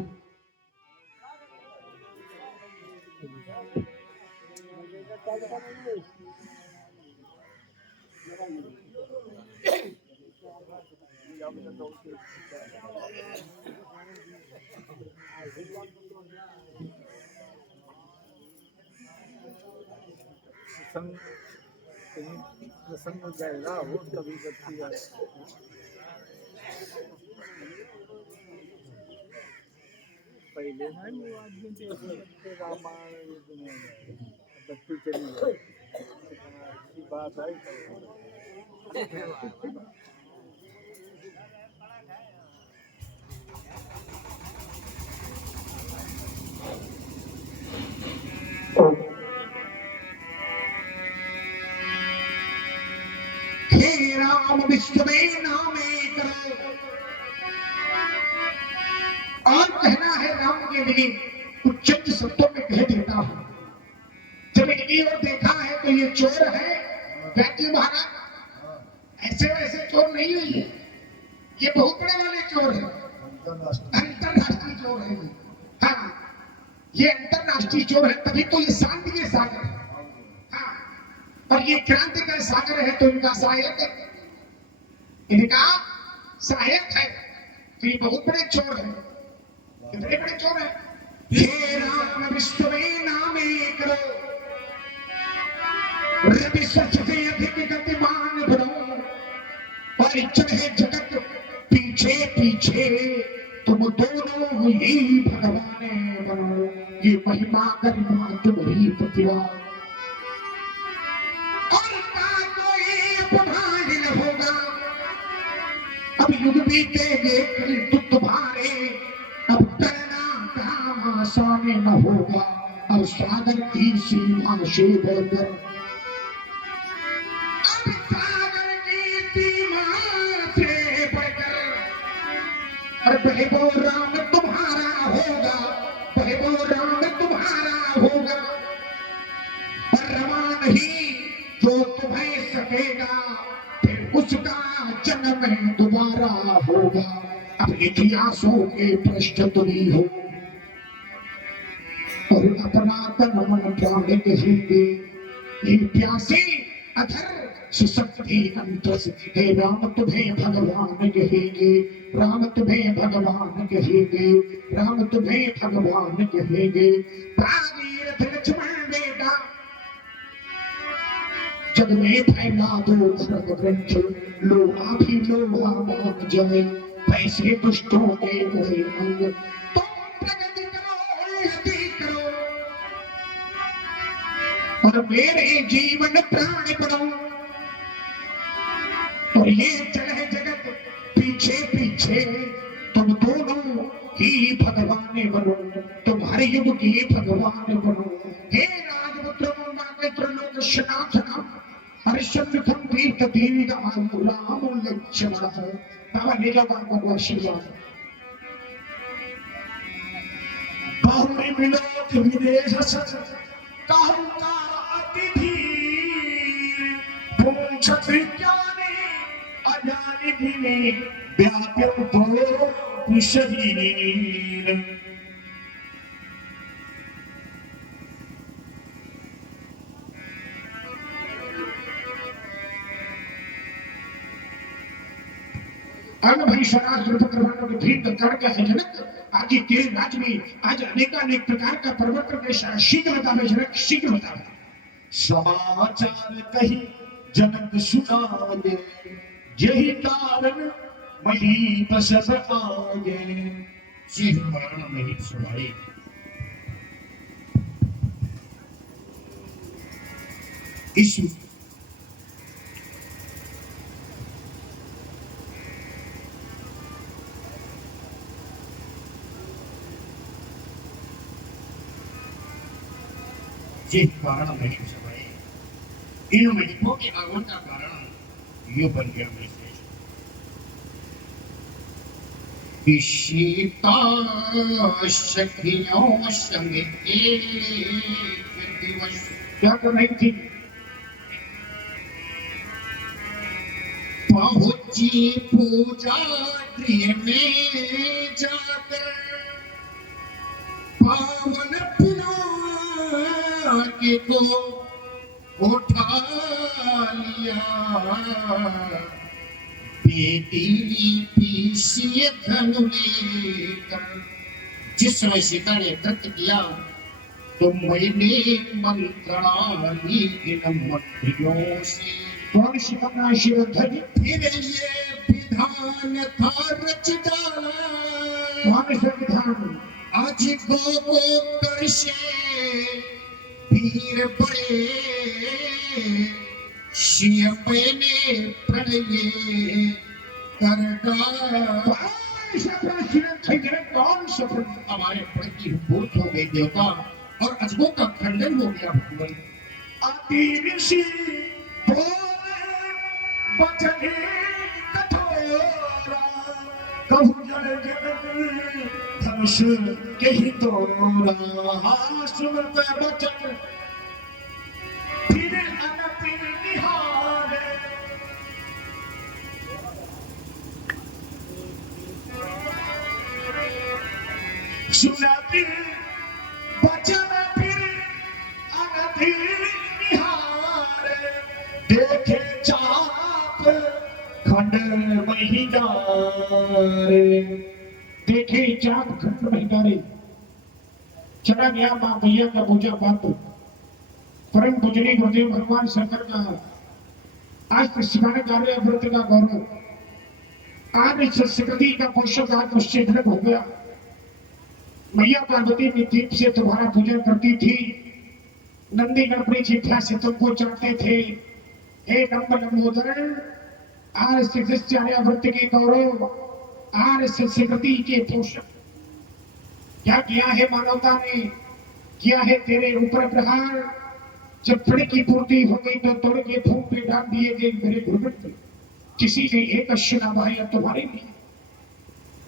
प्रसन्न जाएगा वो कभी करती है। पहले ना वो आदमी थे रामायण दुनिया में बत्ती चली गई, अच्छी बात आई राम विश्व में नामे करो। और कहना है राम के लिए कुछ चंद शब्दों में कह देता हूं। जब इनकी ओर देखा है तो ये चोर है व्याख्या महाराज, ऐसे वैसे चोर नहीं हुई है, ये बहुत बड़े वाले चोर है, अंतरराष्ट्रीय चोर है। हाँ, ये अंतरराष्ट्रीय चोर है, तभी तो ये शांति के सागर है। हाँ, और ये क्रांति का सागर है, तो इनका सहायक है, इनका सहायक है। तो ये बहुत बड़े चोर है, कितने बड़े चोर है। हे राम विश्व में नामे करो, रवि सच से अधिक गतिमान बनो। और चढ़े जगत पीछे पीछे, तुम दोनों ही भगवान बनो। ये महिमा गरिमा तुम्हारी प्रतिभा। और का कोई प्रभाव न होगा। अब युग बीतेंगे कल तुम्हारे, अब करना काम आसान न होगा। अब सागर की सीमा से बढ़कर, अब सागर की सीमा से बढ़कर, और बहे वो राम तुम्हारा होगा, बहे वो राम तुम्हारा होगा। और रमा नहीं जो तुम्हें सकेगा, फिर उसका जन्म दोबारा होगा। अब इतिहासों के पृष्ठ तुमी हो, और अपना तन मन प्राण कहेंगे। ये प्यासे अधर सुशक्ति अंतस, हे राम तुम्हें भगवान कहेंगे, राम तुम्हें भगवान कहेंगे, राम तुम्हें भगवान कहेंगे। भागीरथ लक्ष्मण बेटा जग में फैला दो धर्म ग्रंथ, लोहा भी लोहा मान जाए, पैसे दुष्टों के हुए अंग। तुम प्रगति करो, उन्नति करो, और मेरे जीवन प्राण बढ़ो। और ये चले जगत पीछे पीछे, तुम दोनों ही भगवान बनो, तुम्हारे युग के भगवान बनो। हे राजपुत्र लोक शनाथना, हरिश्चंद्र तीर्थ दीर्घ आयु राम लक्ष्मण। बाबा ले जाओ बाबा को आशीर्वाद। बहुरी विलोक विदेश सच, काहुकार अतिथि, पूछत ज्ञानी अज्ञानी भीनी, व्याप्य तो शरीर। अन्न भाई स्वराज द्रुपद के भीम करके है जनक। आज तेरे राज्य में आज अनेकानेक प्रकार का परिवर्तन है। शीघ्र बतावे जनक, शीघ्र बतावे। समाचार कही जनक सुनाए, यही कारण महीप सब आए। सिंह मरण नहीं सुनाई। ईशु जिस कारण नहीं समाये, इन महिमों के आगमन का कारण यो बन गया मैं सीता सखियों संग एक दिवस। क्या कर रही थी? पहुंची पूजा गृह में जाकर, पावन के को उठा लिया। बेटी पीछे धनु लेकर, जिस समय सीता ने व्रत किया तो मैंने मंत्रणा ली इन मंत्रियों से। कौन सीता का आशीर्वाद है? फिर ये विधान था रच डाला। कौन सा विधान? आज गो कर से वीर बड़े, शियपे ने प्रणये कर डाला। कौन सफल हमारे प्रण की भूत हो गई देवता, और अजगों का खंडन हो गया भगवान। अति ऋषि बोले बचने कठोरा, कहूँ जल जगत धनुष के ही तोड़ा। सुनत बचन फिर अनति निहारे, सुनति बचन फिर अनति निहारे। देखे चाप खंड वही डारे, देखे चाप खंड वही डारे। चला गया माँ भैया का पूजा पाठ। परम पूजनीय गुरुदेव भगवान शंकर का आज सिखाने कार्य व्रत का गौरव। आज संस्कृति का पोषक आज उससे ढक हो गया। मैया पार्वती की दीप से तुम्हारा पूजन करती थी, नंदी गणपति चिट्ठा से तुमको चढ़ते थे, हे लंबोदर, आर्यस्य आर्यावर्त के गौरव, आर्यस्य गति के पोषक, क्या किया है मानवता ने, किया है तेरे ऊपर प्रहार। जब फड़ की पूर्ति हो गई तो तोड़ के फूंक पे डाल दिए गए मेरे गुरुमित्र। किसी ने एक अश्व ना बहाया तुम्हारे लिए,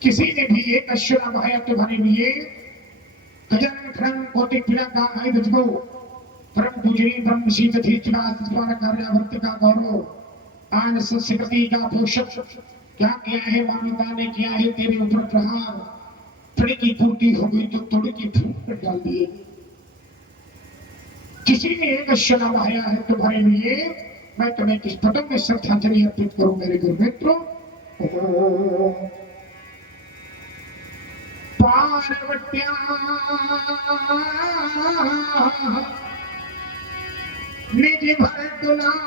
किसी ने भी एक अश्व ना बहाया तुम्हारे लिए। गजन खड़न कोटि पीड़ा का आयुध जगो, परम पूजनी ब्रह्म शीत थी कार्यावर्त का गौरव, आन संस्कृति का पोषक। क्या किया है मानवता ने, किया है तेरे ऊपर प्रहार। फड़ की पूर्ति हो गई तो तोड़ की फूंक पे डाल दिए। किसी ने एक अश्व ना बहाया है तुम्हारे लिए। मैं तुम्हें किस पदम में श्रद्धांजलि अर्पित करूं मेरे गुरुमित्रों। पार्वत्या निज भर तुलायदुमिदं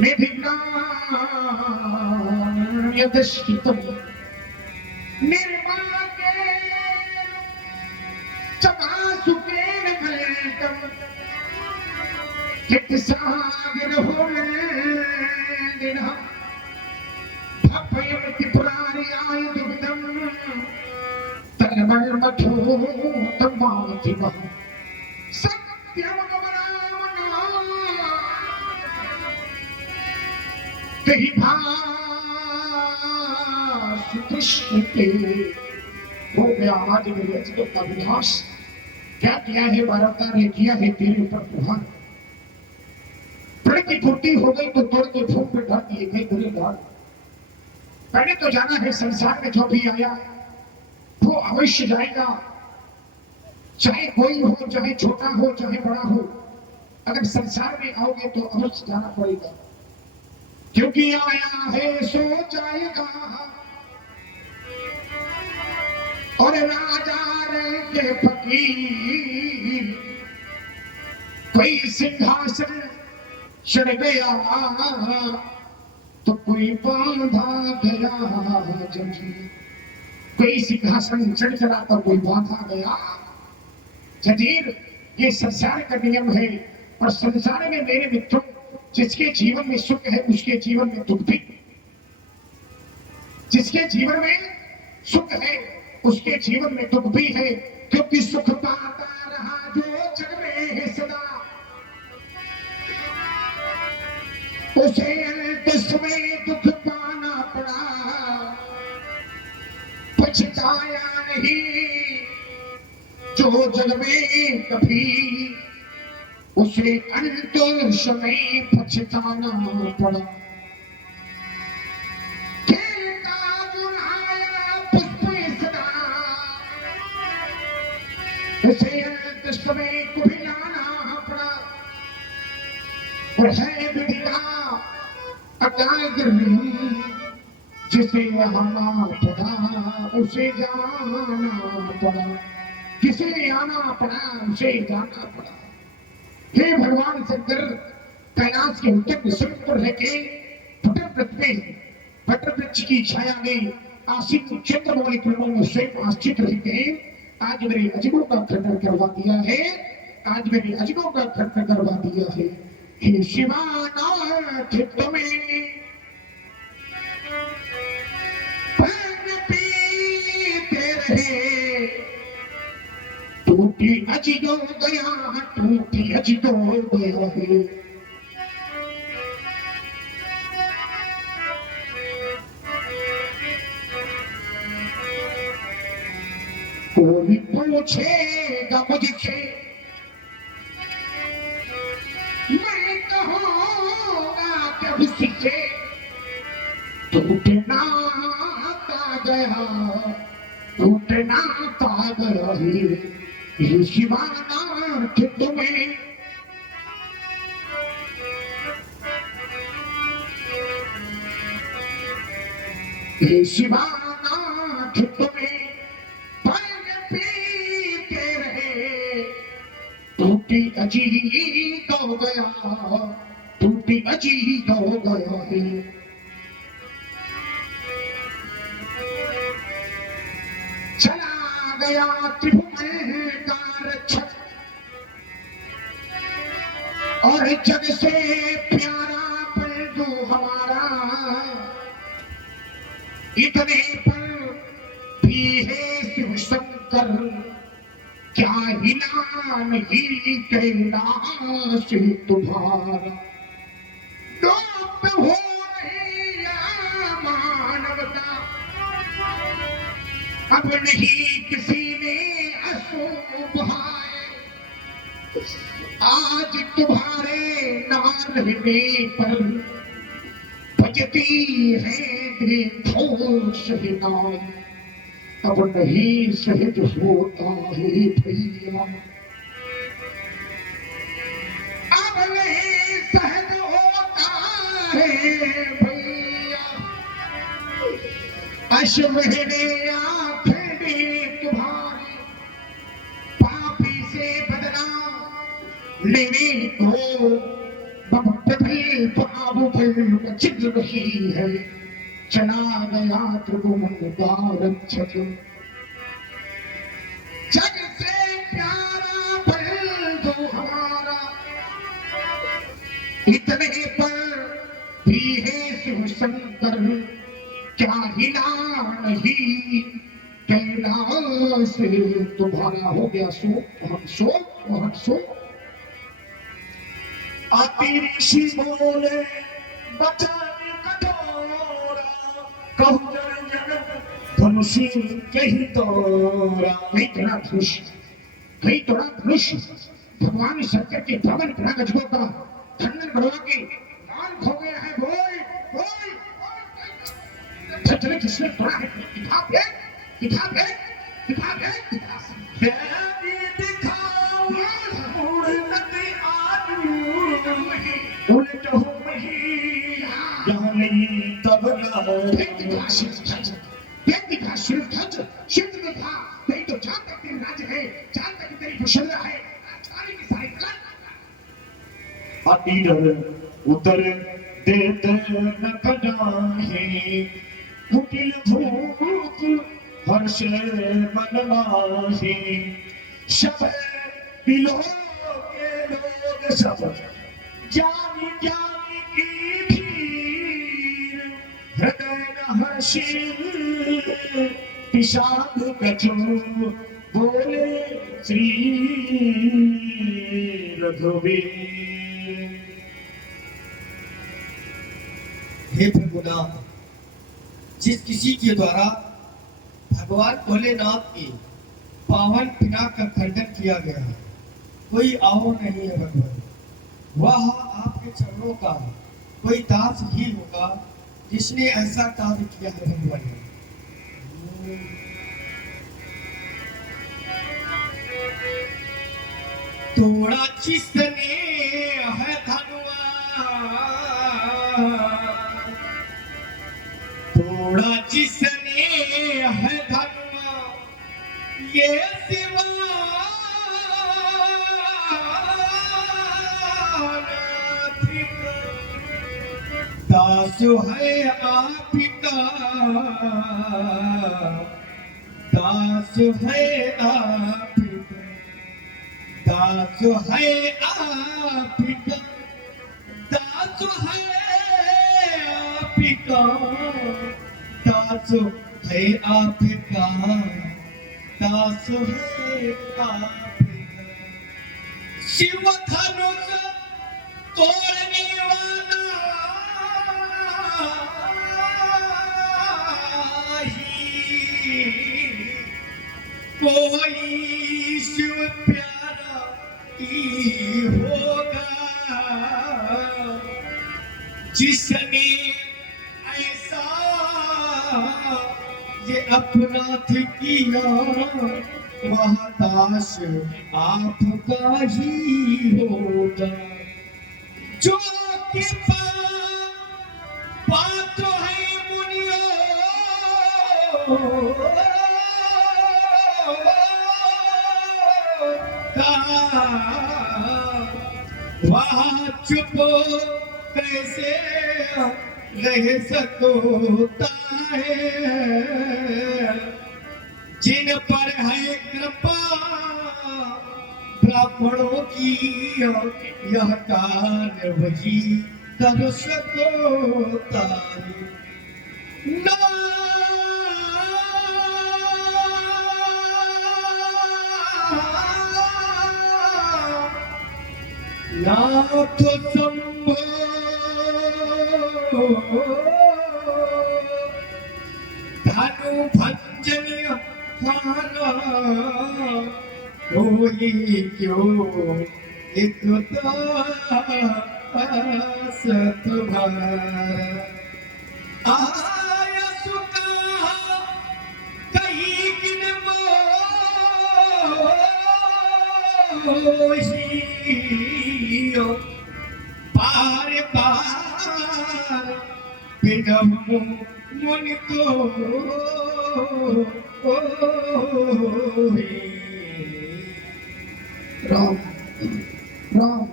निधिज्ञान यदश्चितम् निर्माके चमासुकेन कलितं चित्तसागरहुल्लिनः भवयति पुरारियायुधमिदं तन्मन्मथो तन्मातिमः सत्यमगमनामना तेहि कृष्ण के हो गया आज मेरे अजगों का विनाश। क्या किया है मानवता ने, किया है तेरे ऊपर प्रहार। फड़ की पूर्ति हो गई तो तोड़ के फूंक पे डाल दिए गए बुरे दाग। मैंने तो जाना है संसार में जो भी आया वो अवश्य जाएगा, चाहे कोई हो, चाहे छोटा हो, चाहे बड़ा हो। अगर संसार में आओगे तो अवश्य जाना पड़ेगा, क्योंकि आया है सो जाएगा। और राजा के फकीर कोई सिंहासन चढ़ गया तो कोई बांधा गया जंजीर। कोई सिंहासन चढ़ चला तो कोई बांधा गया जंजीर। ये संसार का नियम है। और संसार में मेरे मित्रों, जिसके जीवन में सुख है उसके जीवन में दुख भी। जिसके जीवन में सुख है उसके जीवन में दुख भी है, क्योंकि सुख पाता रहा जो जग में है सदा, उसे अंत समय दुख पाना पड़ा। पछताया नहीं जो जग में कभी, उसे अंत समय पछताना पड़ा। उसे अंत समय को भी लाना पड़ा। और है विधि का अकाल गिरनी, जिसे आना पड़ा उसे जाना पड़ा। किसे आना पड़ा उसे जाना पड़ा। हे भगवान शंकर कैलाश के उत्तर दिशा पर रहके वट वृक्ष की छाया में आशिक चंद्रमौली किरणों में स्वयं आश्चित रहते आज मेरे अजगों का खंडन करवा दिया है। आज मेरे अजगों का खंडन करवा दिया है। हे शिवानाथ तुम्हें पीते रहे, टूटी अजगो गया, टूटी अजगो गया है। कोई पूछेगा मुझसे मैं कहूँगा क्या उससे, टूटना पा गया, टूटना पा गया है। ये शिवानाथ तुम्हें ये शिवानाथ तुम्हें टूटी अजीत हो गया, टूटी अजीत हो गया है। चला गया त्रिभुवन का रक्षक, और जग से प्यारा बंधु हमारा, इतने पर भी है शिव शंकर, क्या ही नाम ही कैलाश तुम्हारा। डूब हो रही मानवता, अब नहीं किसी ने आंसू बहाए, आज तुम्हारे नाम रहने पर बजती है बेहोश नाम, अब नहीं सहज होता है भैया, अब नहीं सहज होता है भैया। अश्वहने आंखें तुम्हारी, पापी से बदला लेने को बदल बाबू पर चित्र रही है, चला गया त्रिभुवन छत्र। जग से प्यारा बंधु हमारा, इतने पर भी है शिव शंकर, क्या हिला नहीं कैलाश तुम्हारा। हो गया सो आती ऋषि बोले बचन कठोरा, कहु जन जगत धनुषी कही तोरा। कहीं तोड़ा धनुष भगवान शंकर के भवन गजबों का खंडन करवा के लाल खो गया है। बोल बोल बोल, किसने तोड़ा है? किताब है। उल्ट हो यहाँ नहीं तब ना शिव ने कहा नहीं तो जान तक तेरी राज है, जान तक तेरी कुशलता है, सारी की सारी अतीर उतर देते न कदाही, कुटिल भूख हर्ष मन माही। सब बिलो के लोग सब जानी की भीड़, हृदय न हर्षी पिशाब कछु बोले श्री रघुवीर। हे प्रभुनाथ, जिस किसी के द्वारा भगवान भोलेनाथ की पावन पिनाक का खंडन किया गया है, कोई आओ नहीं है भगवान, वह आपके चरणों का कोई दास ही होगा जिसने ऐसा कार्य किया है भगवान। तोड़ा जिसने है धनुआ, तोड़ा जिसने है धनुआ, ये दास है आपका, दास है आपका, दास है आपका, दास है आपका, दास है आपका, दास है आपका। शिव धनुष तोड़ने वाला कोई शिव प्यारा ही होगा, जिसने ऐसा ये अपराध किया, वह दास आपका ही होगा। जो कृपा बात है मुनियों, वहाँ चुप कैसे रह सकता है, जिन पर है कृपा ब्राह्मणों की यह कार्य वही दर्श को तारे नाथ शंभो धनु भंजन हारा कोई क्यों एक दास तुम्हारा आया सुना कहीं किन मोहियो पार पार बिनमु मुनि को राम राम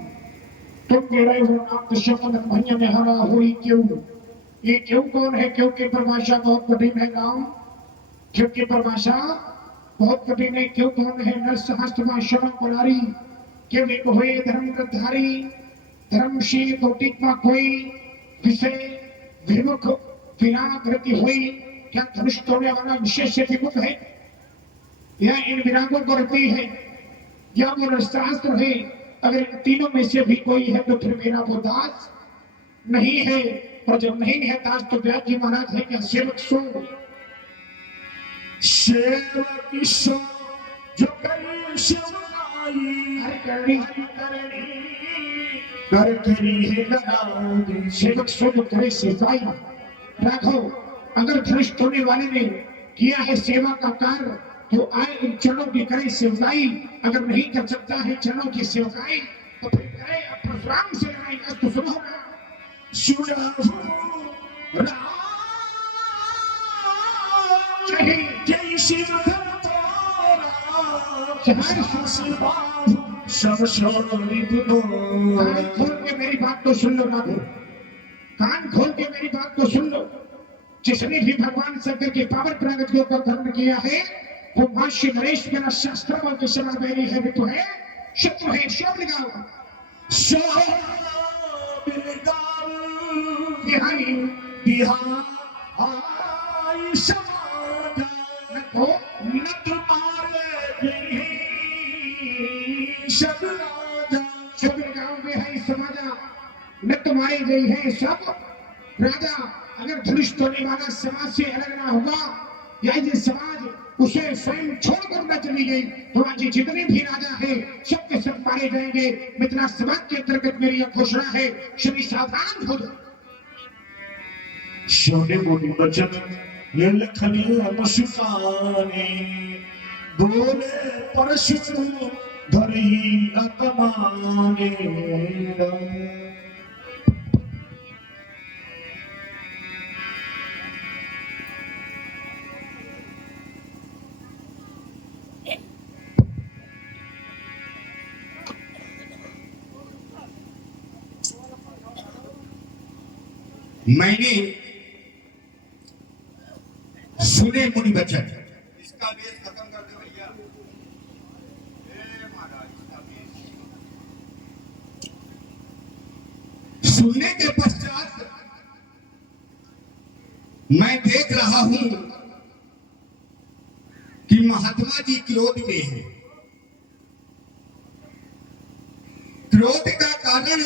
तुम कह रहे हो नाम दुष्यंत भैया में हरा हुई क्यों? ये क्यों कौन है? क्यों की परिभाषा बहुत कठिन है राम। क्यों की परिभाषा बहुत कठिन है। क्यों कौन है? न सहस्त्र श्रवण कुलारी क्यों एक हुए धर्म धारी धर्मशील कोटिक कोई विषय विमुख विरागति हुई। क्या धनुष तोड़ने वाला विशेष विमुख है या इन विरागों को रखती है या वो शास्त्र है? अगर इन तीनों में से भी कोई है तो फिर मेरा वो दास नहीं है। और जब नहीं है दास तो व्यास जी महाराज है क्या सेवक सो सेवक सो जो करे सेवकाई हर करनी कर करी है कराओगे। सेवक सो जो करे सेवकाई। राघव अगर धनुष तोड़ने वाले ने किया है सेवा का कार्य तो आए इन चरणों की करे सेवकाई। अगर नहीं कर सकता है चरणों की सेवकाई तो फिर करे परशुराम से लड़ाई। तो सुनो जय शिव सब कान खोल के मेरी बात को सुन लो राघव। कान खोल के मेरी बात को सुन लो। जिसने भी भगवान शंकर के पावन प्रागत्यों का धर्म किया है वो भाष्य नरेश मेरा शास्त्र के समान बैरी है तो है शत्रु है। शोभ लगाओ बिहार समाजा न तुम्हारे सब राजा। शोभ लगाओ बिहाई समाजा न तुम्हारे गई है सब राजा। अगर धनुष तोड़ने वाला समाज से अलग ना होगा या यदि समाज उसे स्वयं छोड़कर न चली गई तो आज जितने भी राजा है सबके सब मारे जाएंगे। मिथिला समाज के अंतर्गत मेरी यह घोषणा है सभी सावधान हो जाओ। सोने मोनी बचन ये लखनी मुस्काने बोले परशु धरी अपमाने। मैंने सुने मुनि वचन। इसका बेस खत्म कर दो भैया। महाराज इसका बेस सुनने के पश्चात मैं देख रहा हूं कि महात्मा जी क्रोध में है। क्रोध का कारण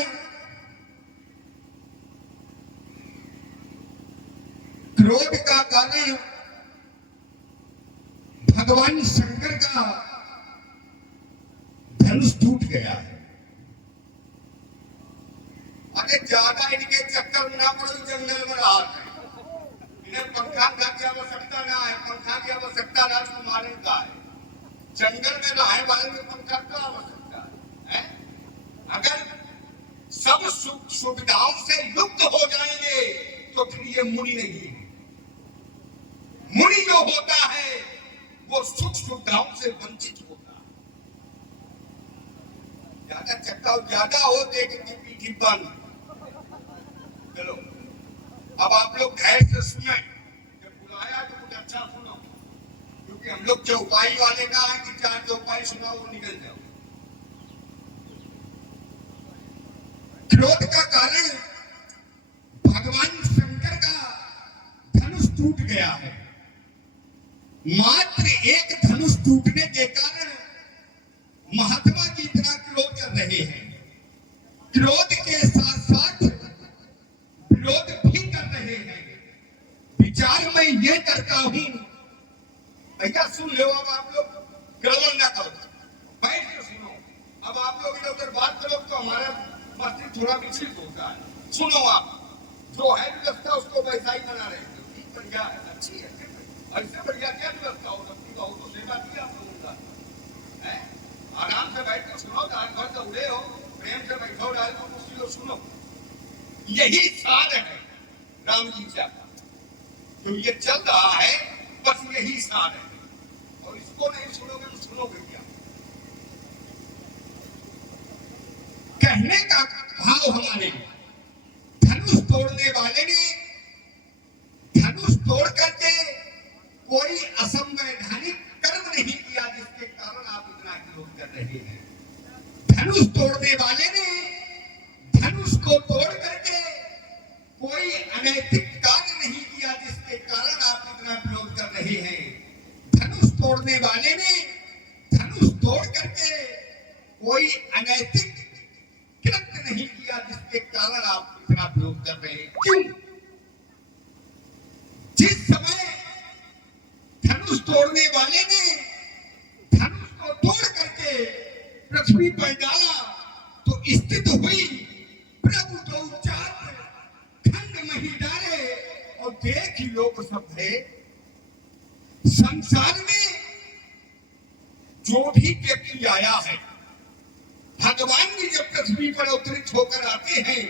भगवान शंकर का धनुष टूट गया है। अरे ज्यादा इनके चक्कर में ना पड़ो। जंगल में रहा है इन्हें पंखा की आवश्यकता ना है। पंखा की आवश्यकता ना तुम्हारे का है। जंगल में रहे वाले को पंखा का आवश्यकता है। अगर सब सुख सुविधाओं से युक्त हो जाएंगे तो फिर ये मुनि नहीं है। मुनि जो होता है वो सुख सुविधाओं से वंचित होता है। ज्यादा चक्कर ज्यादा हो देगी पीठी बंद। चलो अब आप लोग धैर्य से सुने। जब बुलाया तो कुछ अच्छा सुनो क्योंकि हम लोग चौपाई वाले का है कि चार चौपाई सुना वो निकल जाओ। क्रोध का कारण भगवान शंकर का धनुष टूट गया है। मात्र एक धनुष टूटने के कारण महात्मा जी इतना क्रोध कर रहे हैं। क्रोध के साथ साथ विरोध भी कर रहे हैं। विचार मैं ये करता हूं, भैया सुन लो, अब आप लोग गड़बड़ ना करो, बैठ के सुनो। अब आप लोग इधर उधर बात करो तो हमारा मस्तिष्क थोड़ा विचलित होता है। सुनो, आप जो है व्यवस्था उसको वैसा ही बना रहे हो, ठीक बढ़िया है, अच्छी है। ऐसे बढ़िया क्या व्यवस्था हो सकती है? तो सेवा की आप लोगों का है। आराम से बैठ कर सुनो, रात भर तो उड़े हो, प्रेम से बैठो, रात को कुछ लो, सुनो। यही सार है राम जी का, जो ये चल रहा है, बस यही सार है। और इसको नहीं सुनोगे तो सुनोगे क्या? कहने का भाव हमारे धनुष तोड़ने वाले ने धनुष तोड़ करके कोई असंवैधानिक कर्म नहीं किया जिसके कारण आप इतना विरोध कर रहे हैं। धनुष तोड़ने वाले ने धनुष को तोड़ करके कोई अनैतिक कार्य नहीं किया जिसके कारण आप इतना विरोध कर रहे हैं। धनुष तोड़ने वाले ने धनुष तोड़ करके कोई अनैतिक कृत्य नहीं किया जिसके कारण आप इतना विरोध कर रहे हैं। क्यों? जिस समय धनुष तोड़ने वाले ने धनुष को तोड़ करके पृथ्वी पर डाला तो स्थित हुई प्रभु तो चार खंड नहीं डाले। और देख लोग सब है, संसार में जो भी व्यक्ति आया है, भगवान भी जब पृथ्वी पर अवतरित होकर आते हैं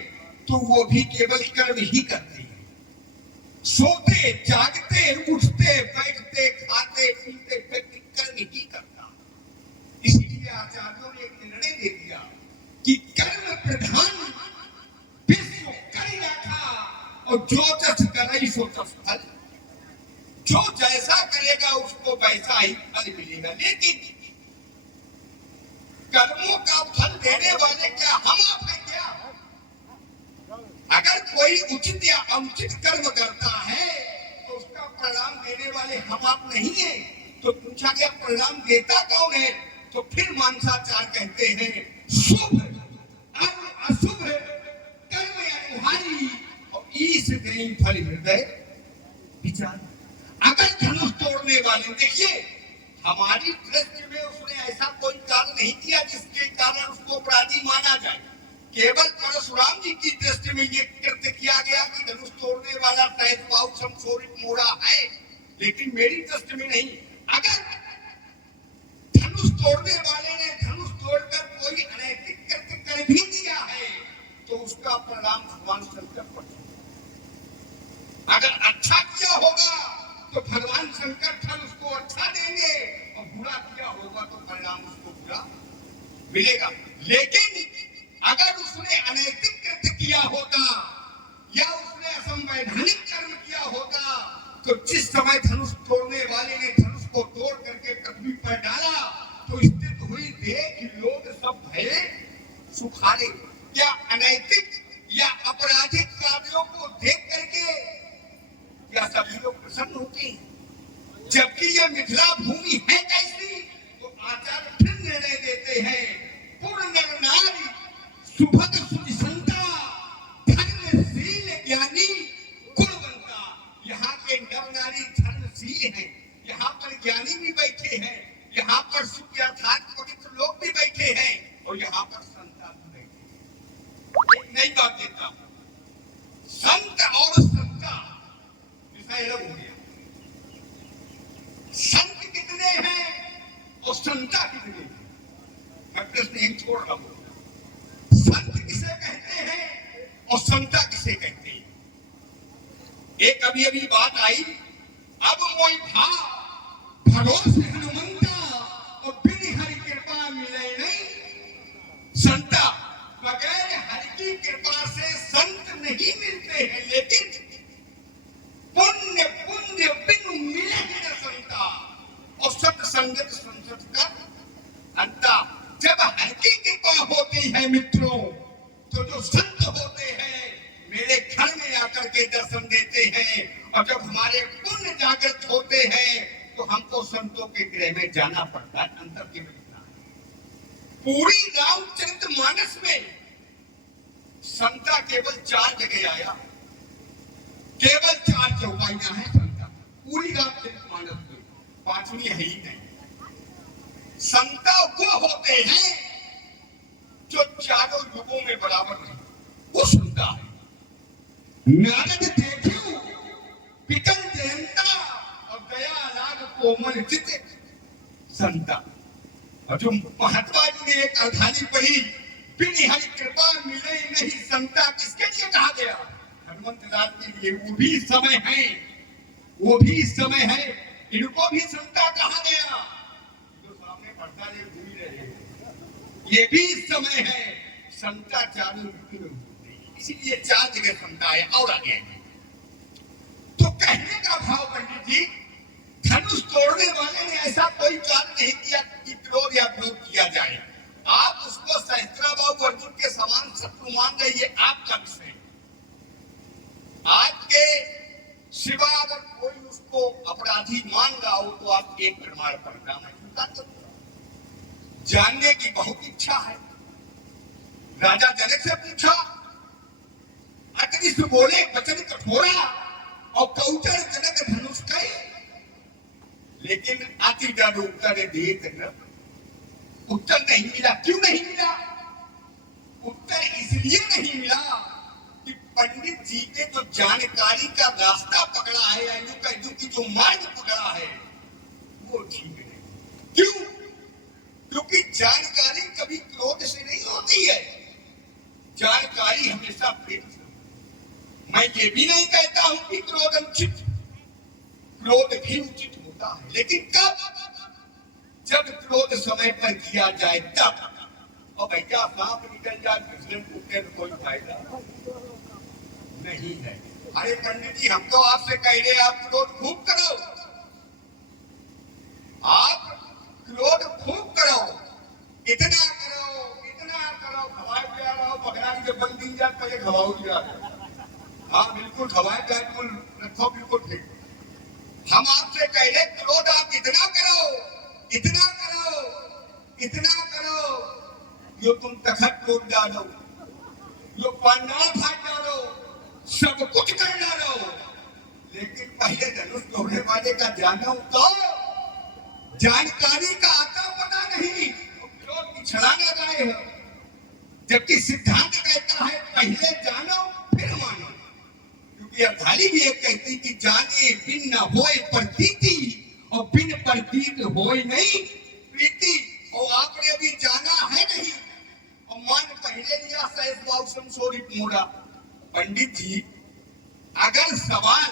तो वो भी केवल कर्म ही करते हैं। सोते जागते उठते बैठते खाते पीते व्यक्ति कर्म ही करता। इसलिए आचार्यों ने एक निर्णय दे दिया कि कर्म प्रधान विश्व करेगा था, और जो जस करे सो तस फल। जो जैसा करेगा उसको वैसा ही फल मिलेगा। लेकिन कर्मों का फल देने वाले क्या हम आप हैं क्या? अगर कोई उचित या अनुचित कर्म करता है तो उसका परिणाम देने वाले हम आप नहीं है। तो पूछा गया परिणाम देता कौन है? तो फिर मानसाचार कहते हैं शुभ और अशुभ कर्म अनुहारी और ईश देई फल हृदय विचार। अगर धनुष तोड़ने वाले, देखिए हमारी दृष्टि में उसने ऐसा कोई कार्य नहीं किया जिसके कारण उसको अपराधी माना जाए। केवल परशुराम जी की दृष्टि में ये कृत्य किया गया कि धनुष तोड़ने वाला शायद बाहु संशोधित मोड़ा है, लेकिन मेरी दृष्टि में नहीं। अगर धनुष तोड़ने वाले ने धनुष तोड़कर कोई अनैतिक कृत्य कर भी दिया है तो उसका परिणाम भगवान शंकर पर। अगर अच्छा किया होगा तो भगवान शंकर फल उसको अच्छा देंगे, और बुरा किया होगा तो परिणाम उसको बुरा मिलेगा। लेकिन अगर उसने अनैतिक कृत्य किया होगा या उसने असंवैधानिक कर्म किया होगा तो जिस समय धनुष तोड़ने वाले ने धनुष को तोड़ करके पृथ्वी पर डाला तो स्थित हुई देख लोग सब भये सुखारे। क्या अनैतिक या आपराधिक कार्यों को देख करके क्या सभी लोग प्रसन्न होते हैं? जबकि यह मिथिला भूमि है कैसी? तो आचार्य फिर निर्णय देते हैं पूर्ण नर नारी सुभग सुनिसंता धर्मशील ज्ञानी गुणवंता। यहाँ के नर नारी धर्मशील हैं, यहाँ पर ज्ञानी भी बैठे हैं, यहाँ पर सुख यथार्थ पवित्र लोग भी बैठे हैं, और यहाँ पर संता भी बैठे हैं। एक नई बात देता हूँ, संत और संता विषय अलग हो गया। संत कितने हैं और संता कितने हैं? मैं प्रश्न एक छोड़ रहा हूं। संत किसे कहते हैं और संता किसे कहते हैं? एक अभी अभी बात आई, अब मोई भा भरोसे हनुमंता और बिन हरि कृपा मिले नहीं। संता बगैर हरि की कृपा से संत नहीं मिलते हैं, लेकिन पुण्य पुण्य बिनु मिले न संता, और सत्संगत संसद का अंता। जब हर की कृपा होती है मित्रों तो जो संत होते हैं मेरे घर में आकर के दर्शन देते हैं, और जब हमारे पुण्य जागृत होते हैं तो हमको संतों के गृह में जाना पड़ता है। अंतर के मिलता है। पूरी रामचरितमानस में संता केवल 4 जगह आया, केवल 4 चौपाइयां हैं संता पूरी रामचरितमानस में, 5वीं है ही नहीं। संता वो होते हैं जो चारों युगों में बराबर नहीं, वो संता है। नारद देखो पिकल जयंता और दया राग कोमल चित संता। और जो महात्मा जी ने एक अवधानी पढ़ी, बिन हरि कृपा मिले नहीं संता, किसके लिए कहा गया? हनुमंत लाल के लिए। वो भी समय है, वो भी समय है, इनको भी संता कहा गया। जो सामने पढ़ता है भूल रहे हैं, ये भी समय है। संता चारों युग में होते हैं, इसीलिए 4 जगह संता है। और आगे तो कहने का भाव पंडित जी, धनुष तोड़ने वाले ने ऐसा कोई कार्य नहीं किया कि क्रोध या क्रोध किया जाए। आप उसको सहस्त्राबाहु अर्जुन के समान शत्रु मान रहिए, आपका विषय। आज के सिवा अगर कोई उसको अपराधी मान रहा हो तो आप एक प्रमाण पर जानने की बहुत इच्छा है। राजा जनक से पूछा, अग्नि से बोले वचन कठोरा और कौचर जनक धनुष कई, लेकिन अति डर उत्तर देत न। उत्तर नहीं मिला। क्यों नहीं मिला? उत्तर इसलिए नहीं मिला कि पंडित जी ने जो जानकारी का रास्ता पकड़ा है, की जो मार्ग पकड़ा है, वो ठीक नहीं। क्यों? क्योंकि जानकारी कभी क्रोध से नहीं होती है, जानकारी हमेशा प्रेम से। मैं ये भी नहीं कहता हूं कि क्रोध अनुचित, क्रोध भी उचित होता है, लेकिन कब? जब क्रोध समय पर किया जाए तब। और भैया सांप निकल जाए फिसलन कूदने में कोई फायदा नहीं है। अरे पंडित जी, हम तो आपसे कह रहे आप क्रोध खूब करो, आप क्रोध खूब करो, इतना करो, इतना करो, खवाए पिया रहो, पकड़ा के बल दी जाए पहले खवाओ दिया। हाँ बिल्कुल, खवाए जाए बिल्कुल रखो, बिल्कुल ठीक। हम आपसे कह रहे क्रोध आप इतना करो, इतना करो, इतना करो, यो तुम तखत तोड़ डालो, यो पंडाल फाड़ डालो, सब कुछ कर डालो, लेकिन पहले धनुष तोड़ने वाले का जानो तो जानकारी का आता पता नहीं, क्रोध की छलांगा गाए हो। जबकि सिद्धांत कहता है पहले जानो फिर मानो। क्योंकि अर्थाली भी एक कहती कि जाने बिन न होए प्रतीति और बिन प्रतीत होए नहीं प्रीति। और आपने अभी जाना है नहीं और मन पहले लिया सहज वाउसम सोरी मोरा। पंडित जी, अगर सवाल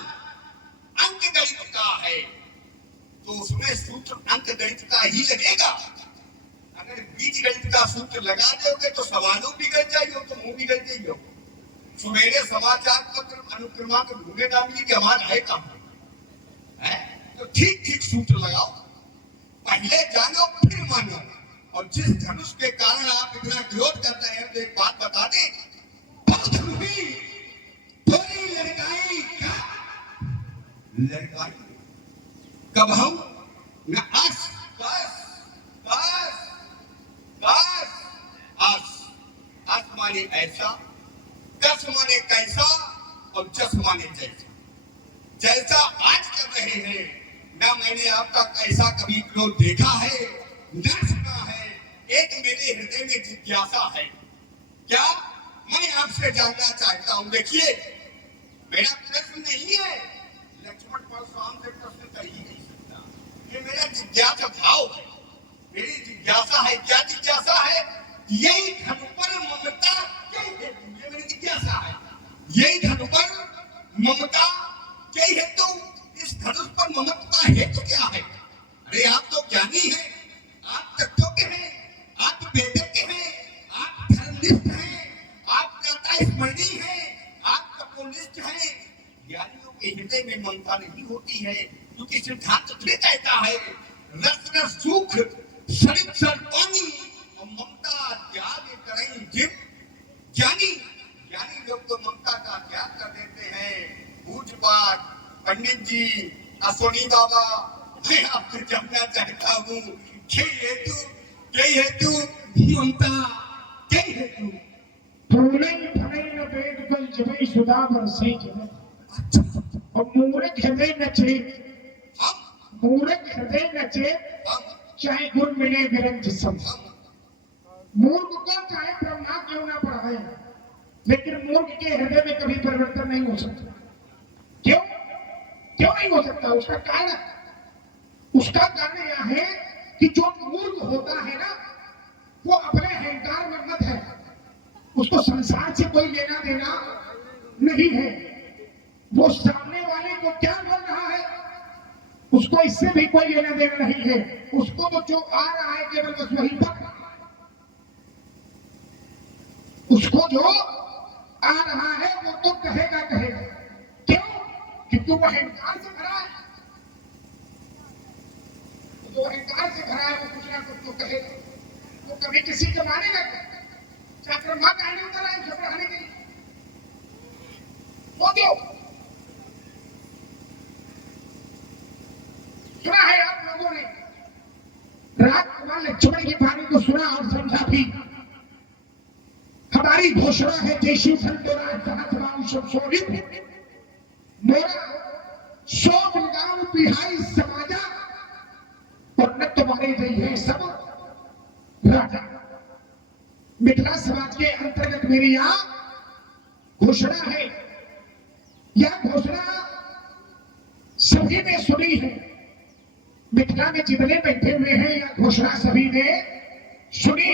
अंक गणित का है तो उसमें सूत्र अंक गणित का ही लगेगा। अगर बीज गणित का सूत्र लगा दोगे तो सवालों बिगड़ जाइए तो मुंह बिगड़ जाइए। सवेरे समाचार पत्र अनुक्रमांक ढूंढे ना मिली कि हमारा है कहां है, तो ठीक ठीक सूत्र लगाओ, पहले जानो फिर मानो। और जिस धनुष के कारण आप इतना क्रोध करते हैं, तो एक बात बता दें, थोड़ी लड़काई का लड़काई कब हम न आस बस बस बस आस। आस माने ऐसा, कस माने कैसा और जस माने जैसा। जैसा आज कर रहे हैं ना, मैंने आपका कैसा कभी क्रोध देखा है न सुना है। एक मेरे हृदय में जिज्ञासा है, क्या मैं आपसे जानना चाहता हूं। देखिए, मेरा प्रश्न नहीं है, लक्ष्मण परशुराम से प्रश्न कर ही नहीं सकता, ये मेरा जिज्ञासा भाव है, मेरी जिज्ञासा है। क्या जिज्ञासा है? यही धन पर ममता क्यों है? ये मेरी जिज्ञासा है, यही धन पर ममता क्या हेतु? इस धनुष पर ममता हेतु क्या है? अरे आप तो ज्ञानी हैं, आप तत्वज्ञ हैं, आप वेदज्ञ हैं, आप धर्मनिष्ठ हैं, आप ज्ञाता स्मरणीय हैं, आप तपोनिष्ठ हैं। ज्ञानियों के हृदय में ममता नहीं होती है, क्योंकि सिद्धांत कहता है रस रस सुख सरित सर पानी और ममता त्याग करें जिम। ज्ञानी जी सुनी बाबा, मैं आपसे जानना चाहता हूँ कि ये तू ममता क्या है तू? फूलई फलई न वेद कल जबई सुधा बरसई जब और मूर्ख हृदय नचे, मूर्ख हृदय नचे चाहे गुण मिले विरंज सब। मूर्ख को चाहे ब्रह्मा क्यों ना पढ़ाए, लेकिन मूर्ख के हृदय में कभी परिवर्तन नहीं हो सकता। क्यों क्यों नहीं हो सकता? उसका कारण यह है कि जो मूर्ख होता है ना, वो अपने अहंकार में मत है, उसको संसार से कोई लेना देना नहीं है। वो सामने वाले को क्या बोल रहा है उसको इससे भी कोई लेना देना नहीं है। उसको तो जो आ रहा है केवल बस वही पक रहा है। उसको जो आ रहा है वो तो कहेगा। क्यों? कि तू अहंकार से भरा है। जो अहंकार से भरा है वो कुछ ना कुछ तो कहेगा। वो कभी किसी को मानेगा क्या? ब्रह्मा कहने उतर आए उसे पढ़ाने के लिए वो दो सुना है आप लोगों ने, राजकुमार लक्ष्मण की वाणी को सुना और समझा भी। हमारी घोषणा है देशी मोरा सोमगांव बिहाई समाजा और न तुम्हारे रही है सब राजा। मिथिला समाज के अंतर्गत मेरी यह घोषणा है। यह घोषणा सभी ने सुनी है। मिथिला में जितने बैठे हुए हैं यह घोषणा सभी ने सुनी है।